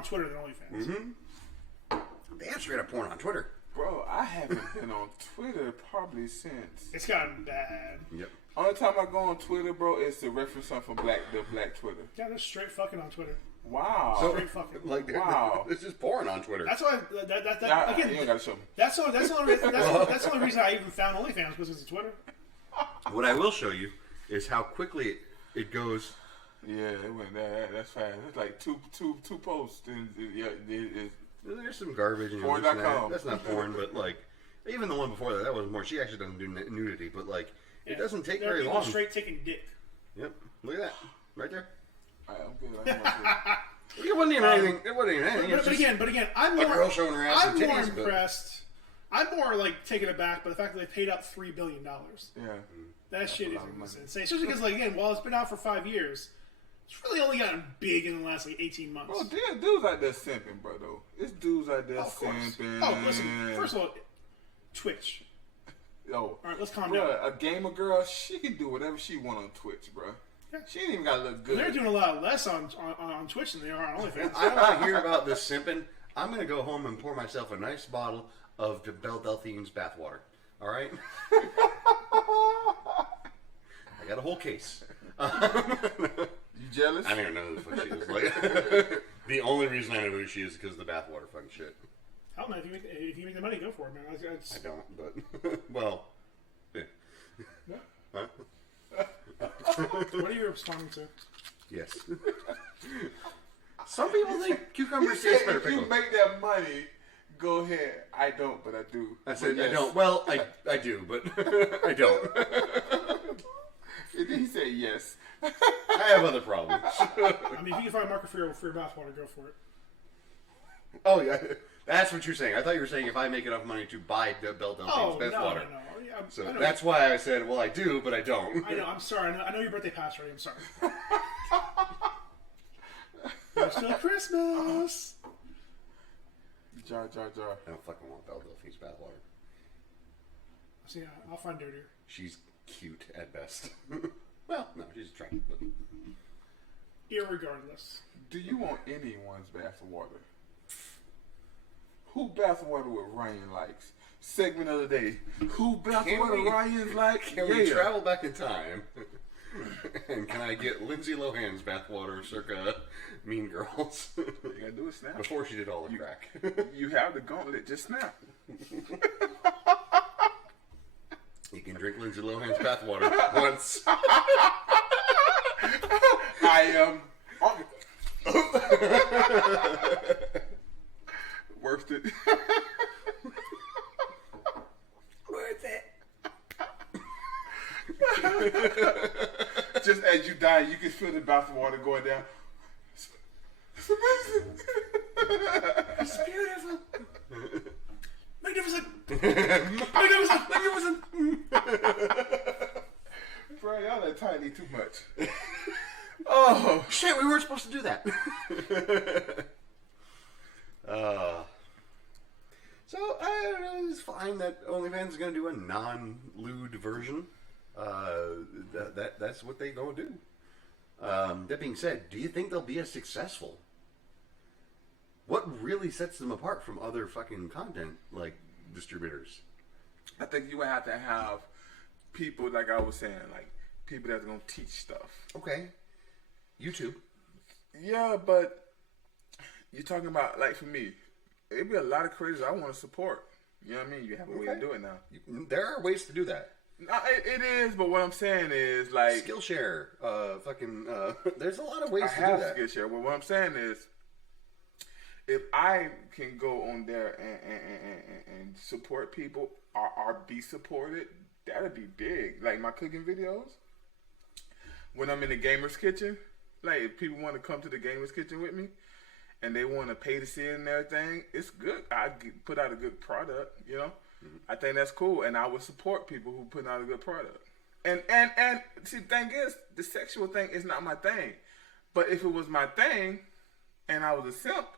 Twitter than OnlyFans. Mm-hmm. They have straight up porn on Twitter. Bro, I haven't been on Twitter probably since. It's gotten bad. Yep. Only time I go on Twitter, bro, is to reference something from the Black Twitter. Yeah, they're straight fucking on Twitter. Wow. So, Straight fucking. like, Wow. This is porn on Twitter. That's why. Again, you ain't gotta show me. that's the only reason I even found OnlyFans because it's Twitter. What I will show you is how quickly it goes. Yeah, it went that's fast. It's like two posts, and it's There's some garbage and Porn.com. that's not porn, but like even the one before that was more. She actually doesn't do nudity, but like it doesn't take very long. Straight taking dick. Yep, look at that right there. I'm good. I'm good. It wasn't even anything. It wasn't even anything. But again, I'm a more. girl showing her ass I'm and more titties, but- impressed. I'm more like taken aback by the fact that they paid out $3 billion. Yeah. That shit is insane. Especially because, like, again, while it's been out for 5 years, it's really only gotten big in the last like 18 months. Bro, there's dudes out there simping, bro. Though it's dudes out there simping. Oh, listen. First of all, Twitch. Yo, All right, let's calm bro, down. a gamer girl, she can do whatever she want on Twitch, bro. Yeah. She ain't even gotta look good. They're doing a lot less on Twitch than they are on OnlyFans. I want to hear about this simping. I'm gonna go home and pour myself a nice bottle of Belle Delphine's bathwater. All right. I got a whole case. You jealous? I don't even know who the fuck she is. Like, the only reason I know who she is because of the bathwater fucking shit. Hell, man, if you make the money, go for it, man. I don't, but well. Yeah. Huh? What are you responding to? Yes. Some people think cucumbers He taste said better if you pickled. make that money, go ahead. I don't, but I do. I said But I yes. don't. Well, I do, but I don't. And then he said yes. I have other problems. I mean, if you can find a market for your bathwater, go for it. Oh yeah, that's what you're saying. I thought you were saying if I make enough money to buy the Belle Delphine's Oh, no, bathwater. no. Yeah, So I know. that's why I said, well, I do, but I don't. I know. I'm sorry. I know your birthday passed already. I'm sorry. It's still Christmas. Jar. I don't fucking want Belle Delphine's bathwater. So yeah, I'll find dirtier. She's cute at best. Well, no, she's attractive. But... Irregardless. Do you want anyone's bathwater? Who bathwater with Ryan likes? Segment of the day. Who bathwater Ryan's like? Can we travel back in time? And can I get Lindsay Lohan's bathwater circa Mean Girls? You gotta do it snap. Before she did all the crack. You have the gauntlet, just snap. You can drink Lindsay Lohan's bathwater once. I am. Worth it. Worth it. Just as you die, you can feel the bathwater going down. It's amazing. It's beautiful. Magnificent. Magnificent. Bro, y'all are tiny too much. Oh. Shit, we weren't supposed to do that. So, I don't know, it's fine that OnlyFans is going to do a non-lewd version. That's what they going to do. That being said, do you think they'll be as successful? What really sets them apart from other fucking content, like, distributors? I think you would have to have people, like I was saying, like, people that's going to teach stuff. Okay. YouTube. Yeah, but you're talking about, like, for me, it'd be a lot of creators I want to support. You know what I mean? You have a way to do it now. There are ways to do that. No, it is, but what I'm saying is, like... Skillshare. There's a lot of ways I to do have that. Skillshare, but what I'm saying is, if I can go on there and support people or be supported, that'd be big. Like my cooking videos, when I'm in the gamer's kitchen, like if people want to come to the gamer's kitchen with me and they want to pay to see it and everything, it's good. I put out a good product, you know. Mm-hmm. I think that's cool, and I would support people who put out a good product. And see, the thing is, the sexual thing is not my thing. But if it was my thing, and I was a simp,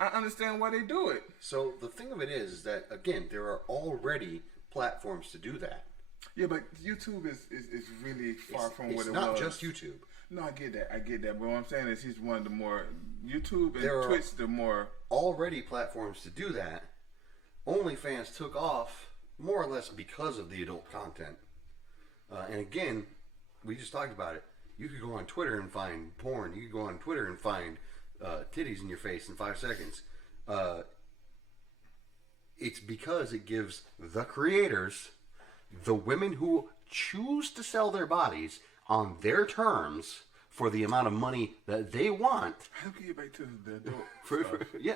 I understand why they do it. So the thing of it is that, again, there are already platforms to do that. Yeah, but YouTube is really far from what it was. It's not just YouTube. No, I get that. But what I'm saying is he's one of the more YouTube and Twitch, the more already platforms to do that. OnlyFans took off more or less because of the adult content. And again, we just talked about it. You could go on Twitter and find porn. You could go on Twitter and find titties in your face in 5 seconds. It's because it gives the creators, the women who choose to sell their bodies on their terms for the amount of money that they want. How can you get back to the adult? Yeah,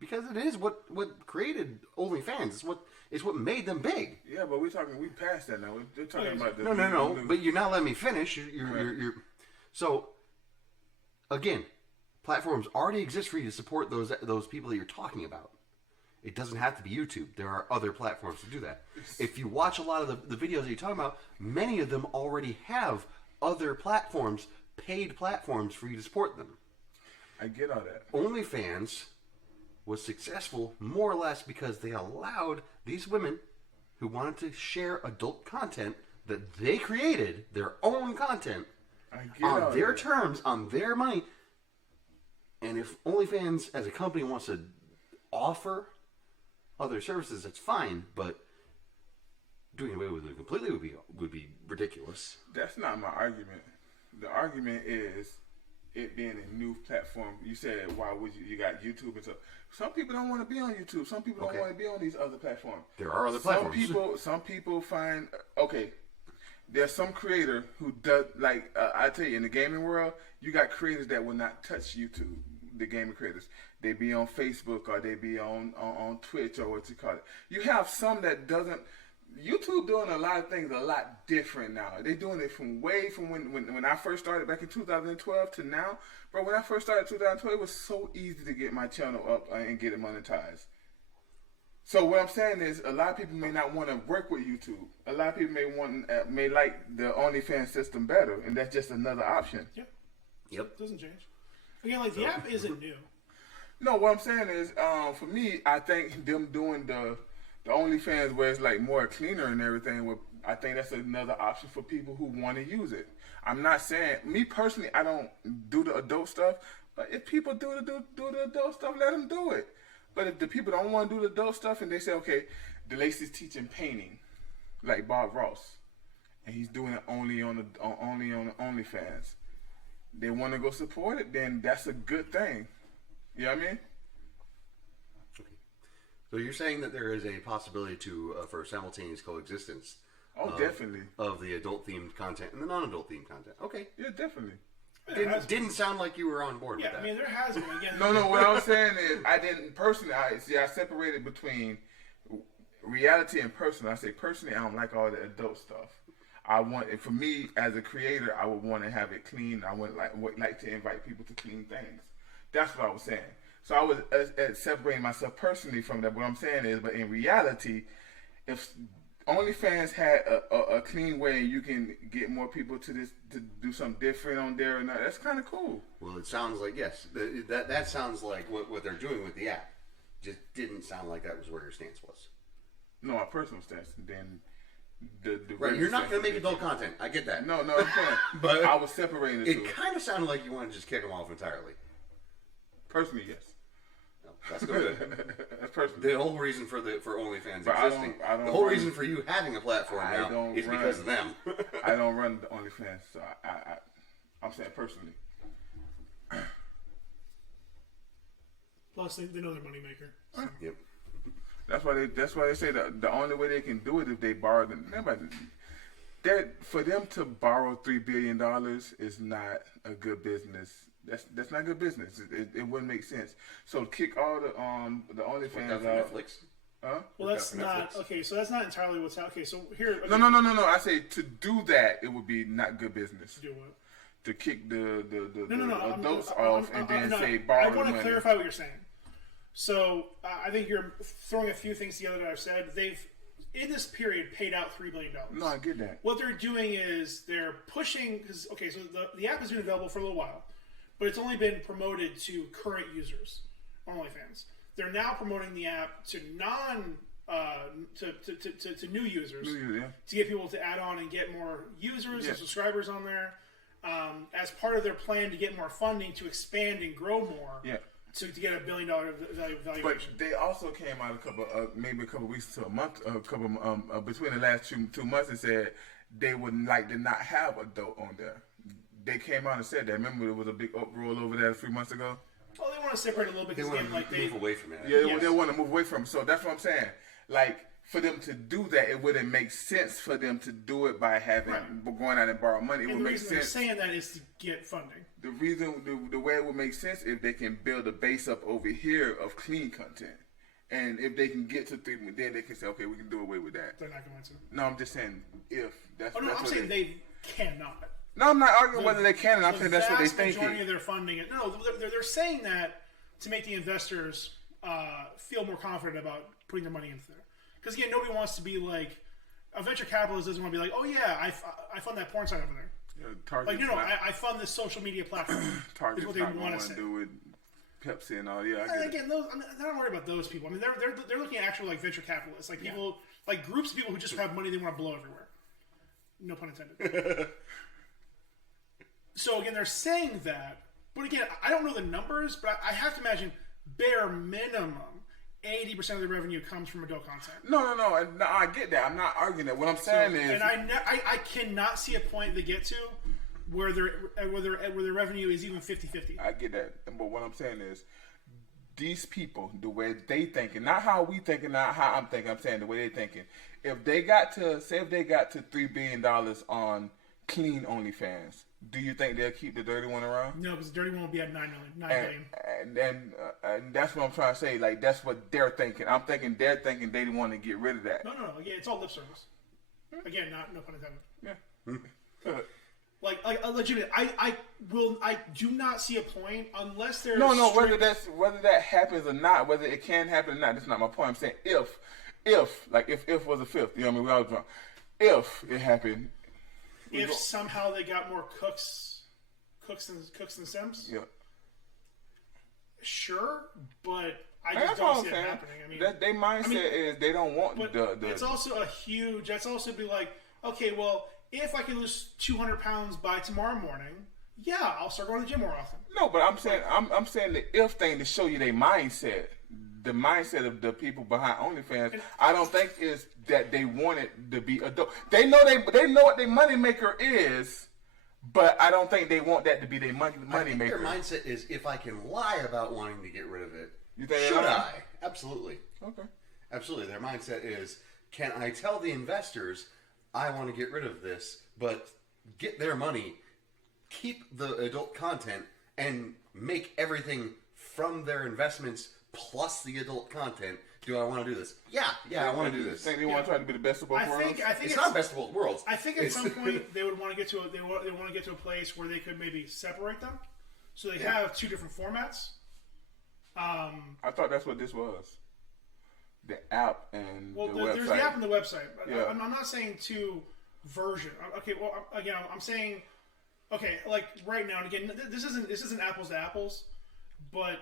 because it is what created OnlyFans. It's what made them big. Yeah, but we passed that now. We're talking about the No. But you're not letting me finish. You're so again, platforms already exist for you to support those people that you're talking about. It doesn't have to be YouTube. There are other platforms to do that. If you watch a lot of the videos that you're talking about, many of them already have other platforms, paid platforms for you to support them. I get all that. OnlyFans was successful more or less because they allowed these women who wanted to share adult content that they created, their own content, on their terms, on their money. And if OnlyFans as a company wants to offer other services, that's fine, but doing away with it completely would be ridiculous. That's not my argument. The argument is it being a new platform. You said, why would you got YouTube and stuff. Some people don't want to be on YouTube. Some people don't want to be on these other platforms. There are other platforms. Some people find, there's some creator who does, I tell you, in the gaming world, you got creators that will not touch YouTube. The gaming creators, they be on Facebook or they be on Twitch or what you call it. You have some that doesn't. YouTube doing a lot of things a lot different now. They're doing it from when I first started back in 2012 to now. Bro, when I first started in 2012, it was so easy to get my channel up and get it monetized. So what I'm saying is, a lot of people may not want to work with YouTube. A lot of people may like the OnlyFans system better, and that's just another option. Yep. Yep. Doesn't change. Again, the app isn't new. No, what I'm saying is, for me, I think them doing the OnlyFans where it's like more cleaner and everything, I think that's another option for people who want to use it. I'm not saying, me personally, I don't do the adult stuff, but if people do the adult stuff, let them do it. But if the people don't want to do the adult stuff and they say, okay, DeLacy's teaching painting, like Bob Ross, and he's doing it only on the OnlyFans, they want to go support it, then that's a good thing. You know what I mean? Okay. So you're saying that there is a possibility for simultaneous coexistence. Oh, definitely. Of the adult-themed content and the non-adult themed content. Okay. Yeah, definitely. Didn't sound like you were on board with that. Yeah, I mean, there has been. Again, No, what I was saying is, I didn't personally. I separated between reality and personal. I say personally, I don't like all the adult stuff. For me as a creator, I would want to have it clean. I would like to invite people to clean things. That's what I was saying. So I was separating myself personally from that. What I'm saying is, but in reality, if OnlyFans had a clean way you can get more people to do something different on there, and that's kind of cool. Well, it sounds like, yes, that sounds like what they're doing with the app. Just didn't sound like that was where your stance was. No, my personal stance. Then the right, you're not going to make adult content. I get that. No, I'm saying, but I was separating the two. It kind of sounded like you wanted to just kick them off entirely. Personally, yes. No, that's good. That's personal. The whole reason for OnlyFans but existing, the whole reason for you having a platform now is because of them. I don't run the OnlyFans, so I'm saying personally. Plus, they know they're moneymaker. So. Yep. That's why they say the only way they can do it if they borrow them. For them to borrow $3 billion is not a good business. That's not good business. It wouldn't make sense. So kick all the OnlyFans out. Netflix. Huh? Well, that's not okay. So that's not entirely what's out. Okay, so here. Okay. No. I say to do that, it would be not good business. To do what? To kick the adults I'm off and then say I borrow the want to money. clarify what you're saying. So I think you're throwing a few things together that I've said. They've in this period paid out $3 billion. No, I get that. What they're doing is they're pushing because so the app has been available for a little while, but it's only been promoted to current users on OnlyFans. They're now promoting the app to to new users, Yeah. to get people to add on and get more users and subscribers on there, as part of their plan to get more funding to expand and grow more. Yeah. To get $1 billion valuation. But they also came out maybe a couple weeks to a month, between the last 2 months, and said they would like to not have adult on there. They came out and said that. Remember, there was a big uproar over that a few months ago. Well, they want to separate a little bit. They want to move away from it. Yeah, they want to move away from it. So that's what I'm saying. Like, for them to do that, it wouldn't make sense for them to do it by going out and borrow money. It would make sense. The reason they're saying that is to get funding. The reason, the way it would make sense if they can build a base up over here of clean content. And if they can get to 3, then they can say, okay, we can do away with that. They're not going to. No, I'm just saying if. I'm saying they cannot. No, I'm not arguing whether they can, and I'm saying that's what they think. The majority of their funding. No, they're saying that to make the investors feel more confident about putting their money into there. Because again, nobody wants to be like a venture capitalist doesn't want to be like, oh yeah, I fund that porn site over there. Yeah, like I fund this social media platform. Target's is what they not want to do with Pepsi and all. Yeah, and again, I'm not worried about those people. I mean, they're looking at actual like venture capitalists, like people, like groups of people who just have money they want to blow everywhere. No pun intended. So again, they're saying that, but again, I don't know the numbers, but I have to imagine bare minimum 80% of the revenue comes from adult content. No, I get that. I'm not arguing that. What I'm saying is, and I cannot see a point they get to where their revenue is even 50-50. I get that, but what I'm saying is, these people, the way they thinking, not how we thinking, not how I'm thinking. I'm saying the way they thinking. If they got to $3 billion on clean OnlyFans, do you think they'll keep the dirty one around? No, because the dirty one will be at $9 billion. And that's what I'm trying to say. Like, that's what they're thinking. I'm thinking they're thinking they want to get rid of that. No. Again, it's all lip service. Again, no pun intended. Yeah. Like legitimately, I do not see a point unless there's whether that happens or not, whether it can happen or not. That's not my point. I'm saying if was a fifth, you know what I mean? We all drunk. If it happened. If somehow they got more cooks than Sims, yeah, sure, but I just don't see it happening. I mean, their mindset is they don't want the. It's also a huge. That's also be like, okay, well, if I can lose 200 pounds by tomorrow morning, yeah, I'll start going to the gym more often. No, but I'm saying the if thing to show you their mindset. The mindset of the people behind OnlyFans, I don't think is that they want it to be adult. They know what their money maker is, but I don't think they want that to be their money maker. Their mindset is, if I can lie about wanting to get rid of it, you think should I? Absolutely. Okay. Absolutely. Their mindset is, can I tell the investors I want to get rid of this, but get their money, keep the adult content, and make everything from their investments plus the adult content. Do I want to do this? Yeah, I want to do this. Think they want to try to be the best of both worlds? I think it's not best of both worlds. I think at some point they would want to get to a place where they could maybe separate them, so they have two different formats. I thought that's what this was. The app and the website. There's the app and the website. Yeah. I'm not saying two version. Okay, well, again, I'm saying, okay, like right now, and again, this isn't apples to apples, but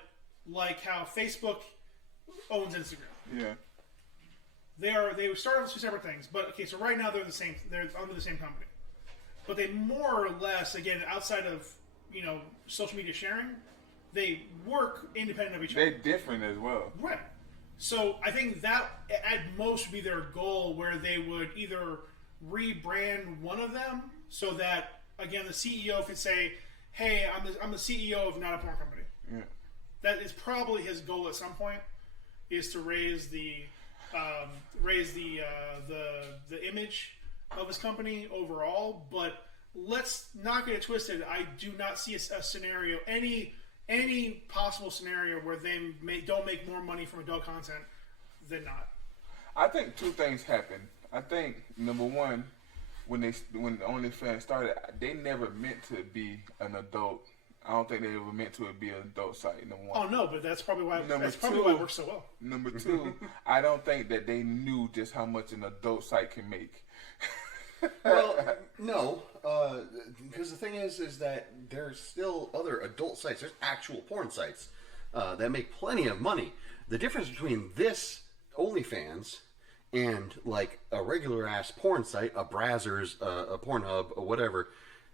like how Facebook owns Instagram. Yeah. They started with two separate things, but okay, so right now they're under the same company. But they more or less, again, outside of, social media sharing, they work independent of each other. They're different as well. Right. So I think that at most would be their goal, where they would either rebrand one of them so that, again, the CEO could say, hey, I'm the CEO of not a porn company. Yeah. That is probably his goal at some point, is to raise the image of his company overall. But let's not get it twisted. I do not see a scenario, any possible scenario where they don't make more money from adult content than not. I think two things happen. I think number one, when OnlyFans started, they never meant to be an adult. I don't think they ever meant to be an adult site. Number one. Oh no, but that's probably why it works so well. Number two, I don't think that they knew just how much an adult site can make. Well, no, because the thing is that there's still other adult sites. There's actual porn sites that make plenty of money. The difference between this OnlyFans And like a regular ass porn site, a Brazzers, a Pornhub, or whatever.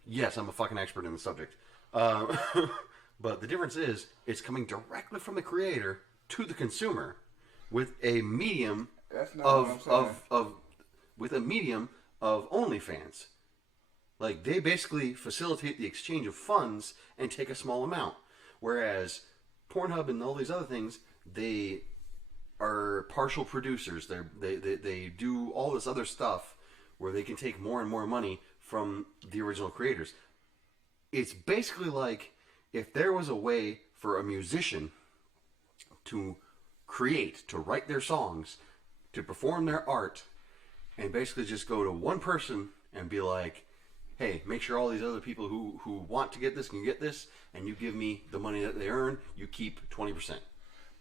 Yes, I'm a fucking expert in the subject. But the difference is, it's coming directly from the creator to the consumer with a medium with a medium of OnlyFans. Like, they basically facilitate the exchange of funds and take a small amount. Whereas Pornhub and all these other things, they are partial producers. They do all this other stuff where they can take more and more money from the original creators. It's basically like if there was a way for a musician to create, to write their songs, to perform their art, and basically just go to one person and be like, hey, make sure all these other people who want to get this can get this, and you give me the money that they earn, you keep 20%.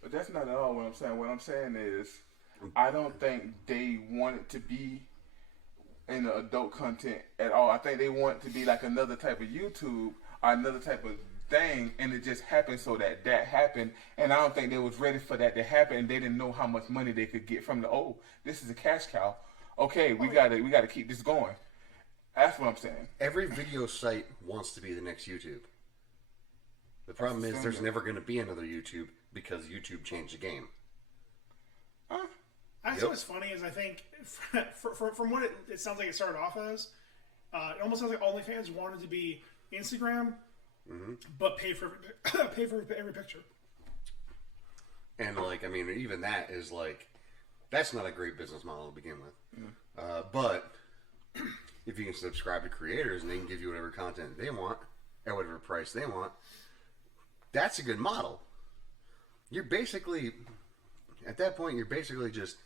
But that's not at all what I'm saying. What I'm saying is, I don't think they want it to be in the adult content at all. I think they want it to be like another type of YouTube or another type of thing, and it just happened so that happened. And I don't think they was ready for that to happen, and they didn't know how much money they could get from this is a cash cow. Okay, we gotta keep this going. That's what I'm saying. Every video site wants to be the next YouTube. The problem is there's never going to be another YouTube because YouTube changed the game. I think what's funny is I think from what it sounds like it started off as, it almost sounds like OnlyFans wanted to be Instagram, but pay for every picture. And like, I mean, even that is like, that's not a great business model to begin with. But if you can subscribe to creators and they can give you whatever content they want at whatever price they want, that's a good model. You're basically, at that point, you're basically just,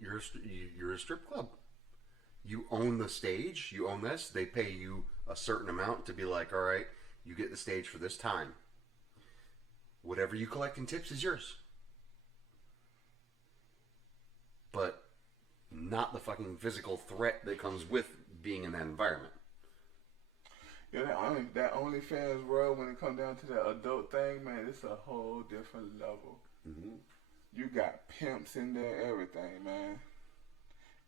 you're a strip club. You own the stage, you own this, they pay you a certain amount to be like, all right, you get the stage for this time. Whatever you collect in tips is yours. But not the fucking physical threat that comes with being in that environment. Yeah, that OnlyFans world, when it comes down to that adult thing, man, it's a whole different level. Mm-hmm. You got pimps in there, everything, man.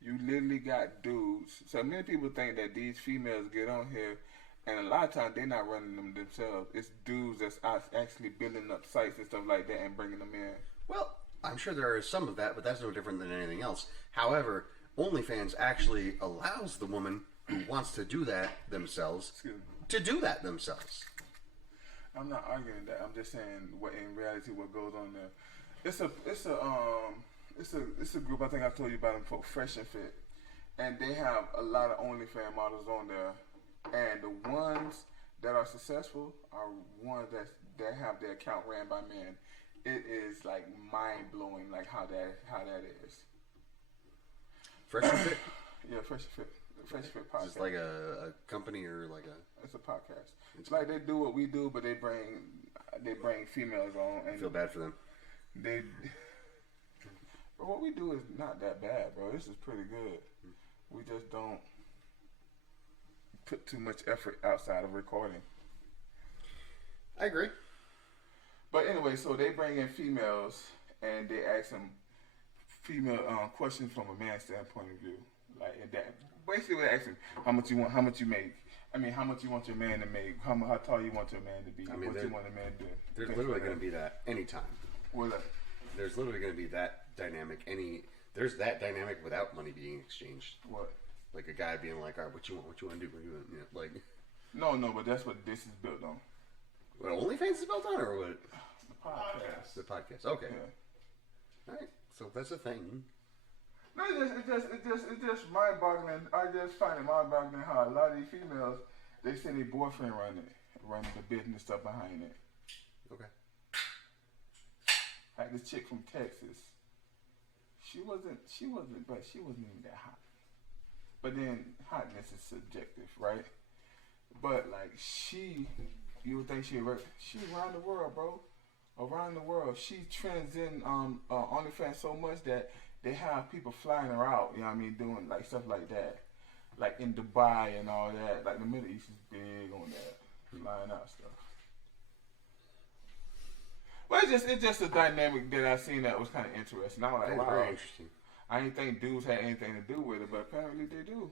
You literally got dudes. So many people think that these females get on here, and a lot of times they're not running them themselves. It's dudes that's actually building up sites and stuff like that and bringing them in. Well, I'm sure there is some of that, but that's no different than anything else. However, OnlyFans actually allows the woman who wants to do that themselves to do that themselves. I'm not arguing that. I'm just saying what in reality what goes on there. It's a group I think I told you about them called Fresh and Fit, and they have a lot of OnlyFans models on there, and the ones that are successful are ones that have their account ran by men. It is like mind blowing, like how that is. Fresh and Fit? Yeah, Fresh and Fit. Fresh and Fit podcast. Is it like a company or like a? It's a podcast. It's like they do what we do, but they bring females on. And I feel bad for them. But what we do is not that bad, bro. This is pretty good. We just don't put too much effort outside of recording. I agree. But anyway, so they bring in females and they ask them female questions from a man's standpoint of view. Like that, basically they ask them how much you want, how much you make. I mean, how much you want your man to make, how tall you want your man to be, what you want a man to do. There's literally going to be that anytime. What? There's literally going to be that dynamic. There's that dynamic without money being exchanged. What? Like a guy being like, all right, what you want to do? What you want? You know, like. No, but that's what this is built on. What OnlyFans is built on, or what? The podcast. The podcast. Okay. Yeah. All right. So that's a thing. No, it's just mind-boggling. I just find it mind-boggling how a lot of these females, they say their boyfriend running the business stuff behind it. Okay. Like this chick from Texas. She wasn't even that hot. But then hotness is subjective, right? But like you would think she around the world, bro. Around the world. She trends in OnlyFans so much that they have people flying her out, you know what I mean, doing like stuff like that. Like in Dubai and all that. Like the Middle East is big on that. Flying out stuff. Well, it's just a dynamic that I seen that was kind of interesting. I was like, wow, very interesting. I didn't think dudes had anything to do with it, but apparently they do.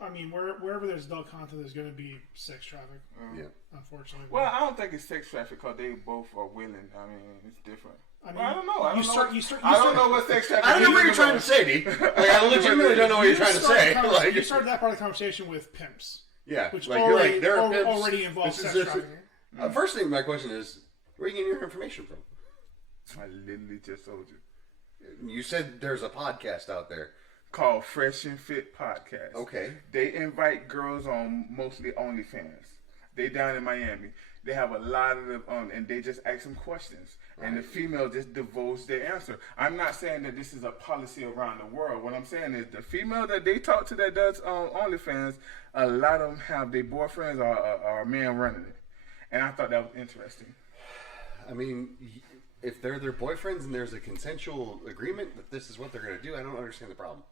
I mean, wherever there's adult content, there's going to be sex traffic. Yeah. Unfortunately. Well, I don't think it's sex traffic because they both are willing. I mean, it's different. I mean, well, I don't know. I don't know what sex traffic is. I don't know what you're trying to say, D. Like, I legitimately don't know what you're trying to say. Like, you started that part of the conversation with pimps. Yeah. Which like, already, you're like, there are pimps. already involves sex trafficking. First thing, my question is, where are you getting your information from? I literally just told you. You said there's a podcast out there. Called Fresh and Fit Podcast. Okay. They invite girls on mostly OnlyFans. They down in Miami. They have a lot of them on, and they just ask them questions. Right. And the female just divulge their answer. I'm not saying that this is a policy around the world. What I'm saying is the female that they talk to that does OnlyFans, a lot of them have their boyfriends or a man running it. And I thought that was interesting. I mean, if they're their boyfriends and there's a consensual agreement that this is what they're going to do, I don't understand the problem.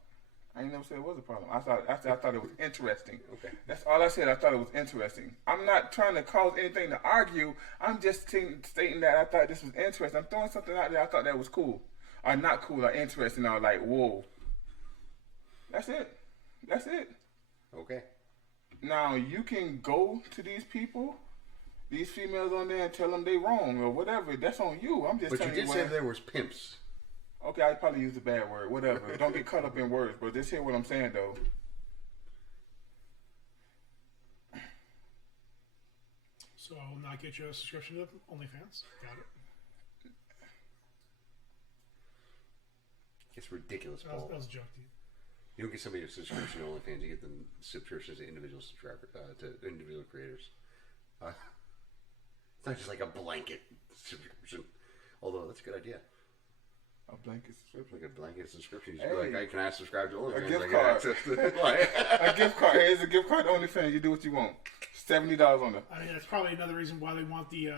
I ain't never said it was a problem. I thought it was interesting. Okay. That's all I said. I thought it was interesting. I'm not trying to cause anything to argue. I'm just stating that I thought this was interesting. I'm throwing something out there. I thought that was cool. Or not cool or interesting or like, whoa. That's it. That's it. Okay. Now, you can go to these people, these females on there, and tell them they wrong or whatever. That's on you. I'm just telling you. But you did say there was pimps. Okay, I probably used a bad word. Whatever. Don't get caught up in words, but just hear what I'm saying, though. So I will not get you a subscription to OnlyFans. Got it. It's ridiculous, That Paul. was a joke, dude. You don't get somebody a subscription to OnlyFans. You get them subscriptions to individual to individual creators. It's not just like a blanket subscription. Although that's a good idea. A blanket subscription. Like a blanket subscription. You should be like, can I subscribe to OnlyFans? A gift card. A gift card. Here's a gift card to OnlyFans. You do what you want. $70 on there. I mean, that's probably another reason why they want the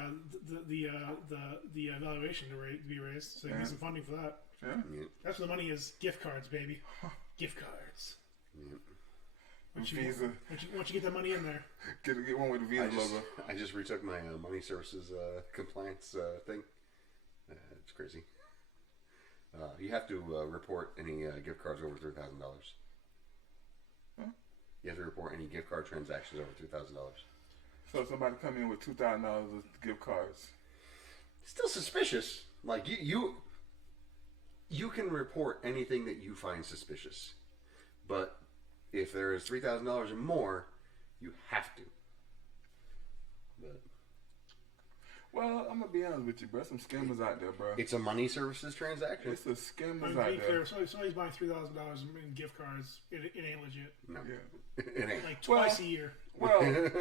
valuation to be raised. So you get some funding for that. Yeah. That's where the money is. Gift cards, baby. Gift cards. Visa. Once you get that money in there. Get one with the Visa logo. I just retook my money services compliance thing. It's crazy. You have to report any gift cards over $3,000. Huh? You have to report any gift card transactions over $3,000. So if somebody come in with $2,000 of gift cards, still suspicious. Like you can report anything that you find suspicious, but if there is $3,000 or more, you have to. But well, I'm gonna be honest with you, bro. Some scammers out there, bro. It's a money services transaction. It's a scammers out out there. Somebody's buying $3,000 in gift cards. It ain't legit. No, yeah. It ain't. Like twice a year. Well,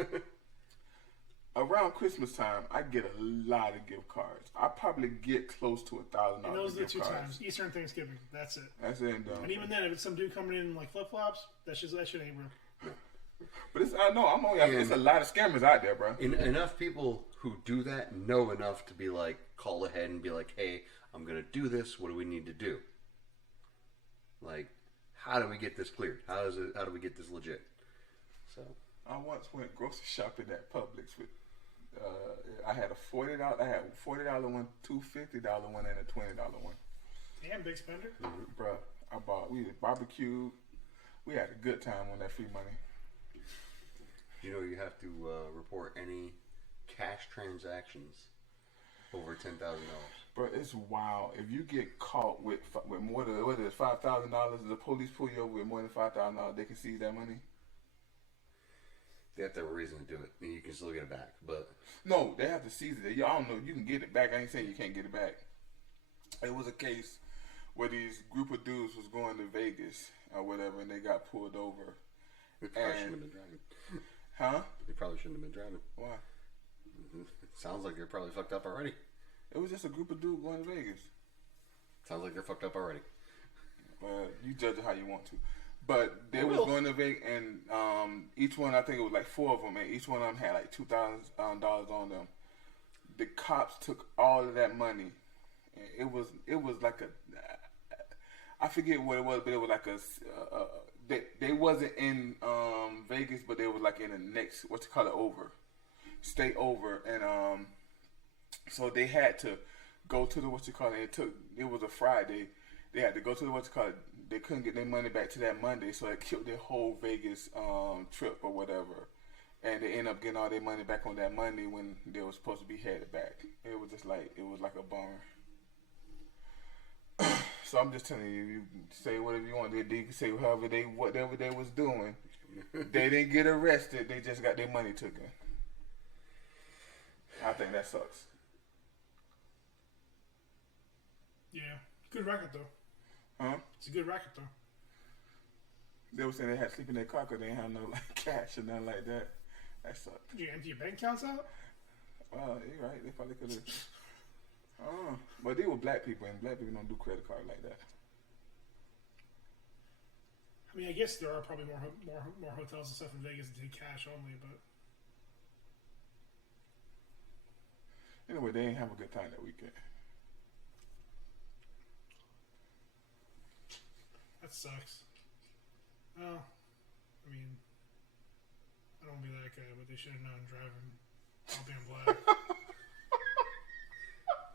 around Christmas time, I get a lot of gift cards. I probably get close to $1,000. And those are the two times: Easter and Thanksgiving. That's it. That's it. Done. And even then, if it's some dude coming in like flip flops, that shit ain't real. But I know I'm only. It's a lot of scammers out there, bro. Enough people who do that know enough to be like, call ahead and be like, hey, I'm gonna do this. What do we need to do? Like, how do we get this cleared? How do we get this legit? So I once went grocery shopping at Publix with. I had a $40. I had $40 one, $250 one, and a $20 one. Damn, big spender. Bro, we barbecued. We had a good time on that free money. You know, you have to report any cash transactions over $10,000. Bro, it's wild. If you get caught with more than $5,000, the police pull you over with more than $5,000, they can seize that money. They have to have a reason to do it, and you can still get it back. But no, they have to seize it. I don't know. You can get it back. I ain't saying you can't get it back. It was a case where these group of dudes was going to Vegas or whatever, and they got pulled over. They probably shouldn't have been driving. Huh? They probably shouldn't have been driving. Why? It sounds like they're probably fucked up already. It was just a group of dudes going to Vegas. Sounds like they're fucked up already. You judge it how you want to. But they was going to Vegas, and each one, I think it was like 4 of them, and each one of them had like $2,000 on them. The cops took all of that money. It was like I forget what it was, but it was like they wasn't in Vegas, but they were like in the next, over, state over, and So they had to go to the it was a Friday. They had to go to the they couldn't get their money back to that Monday, so it killed their whole Vegas trip or whatever. And they ended up getting all their money back on that Monday when they were supposed to be headed back. It was like a bummer. So I'm just telling you, you say whatever you want. They can say whatever they was doing. They didn't get arrested. They just got their money taken. I think that sucks. Yeah, good racket though. Huh? It's a good racket though. They were saying they had to sleep in their car because they didn't have no like cash or nothing like that. That sucked. Did you empty your bank accounts out? You're right. They probably could have. But they were black people, and black people don't do credit card like that. I mean, I guess there are probably more hotels and stuff in Vegas that take cash only, but anyway, they didn't have a good time that weekend. that sucks. Well, I mean, I don't want to be that guy, but they should have known driving all being black.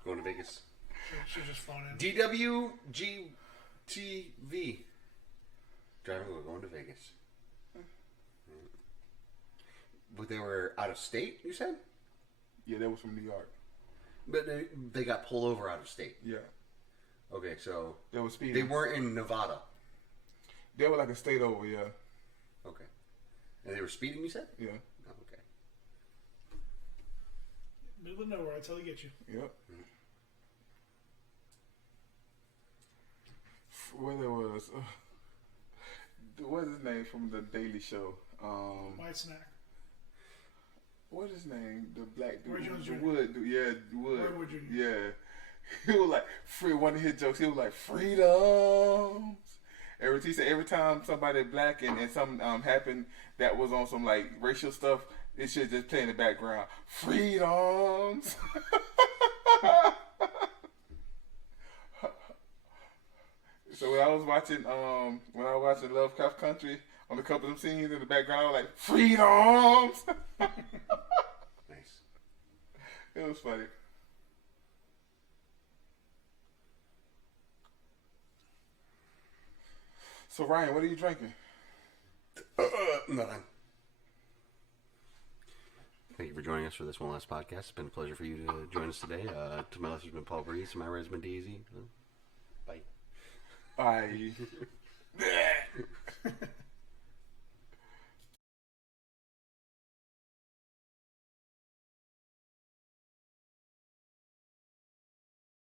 Going to Vegas. Should have just flown in. DWGTV. Driving, we're going to Vegas. But they were out of state, you said? Yeah, they was from New York. But they got pulled over out of state. Yeah. Okay, so They were speeding. they weren't in Nevada. They were like a state over, yeah. Okay. And they were speeding, you said? Yeah. Oh, okay. Middle of nowhere, that's how they get you. Yep. Where there was, what's his name from the Daily Show? White snack. What's his name? The black dude. Roy Jones The Jr. Wood dude. Yeah, Wood. Roy Wood Jr. Yeah. He was like, one of his jokes, he was like, freedoms. He said every time somebody black and something happened that was on some like racial stuff, it should just play in the background. Freedoms. So when I was watching Lovecraft Country, on a couple of them scenes in the background, I was like, freedoms. Nice. It was funny. So Ryan, what are you drinking? Nothing. Thank you for joining us for this one last podcast. It's been a pleasure for you to join us today. To my left has been Paul Breeze. To my right has been Daisy. Bye. Bye.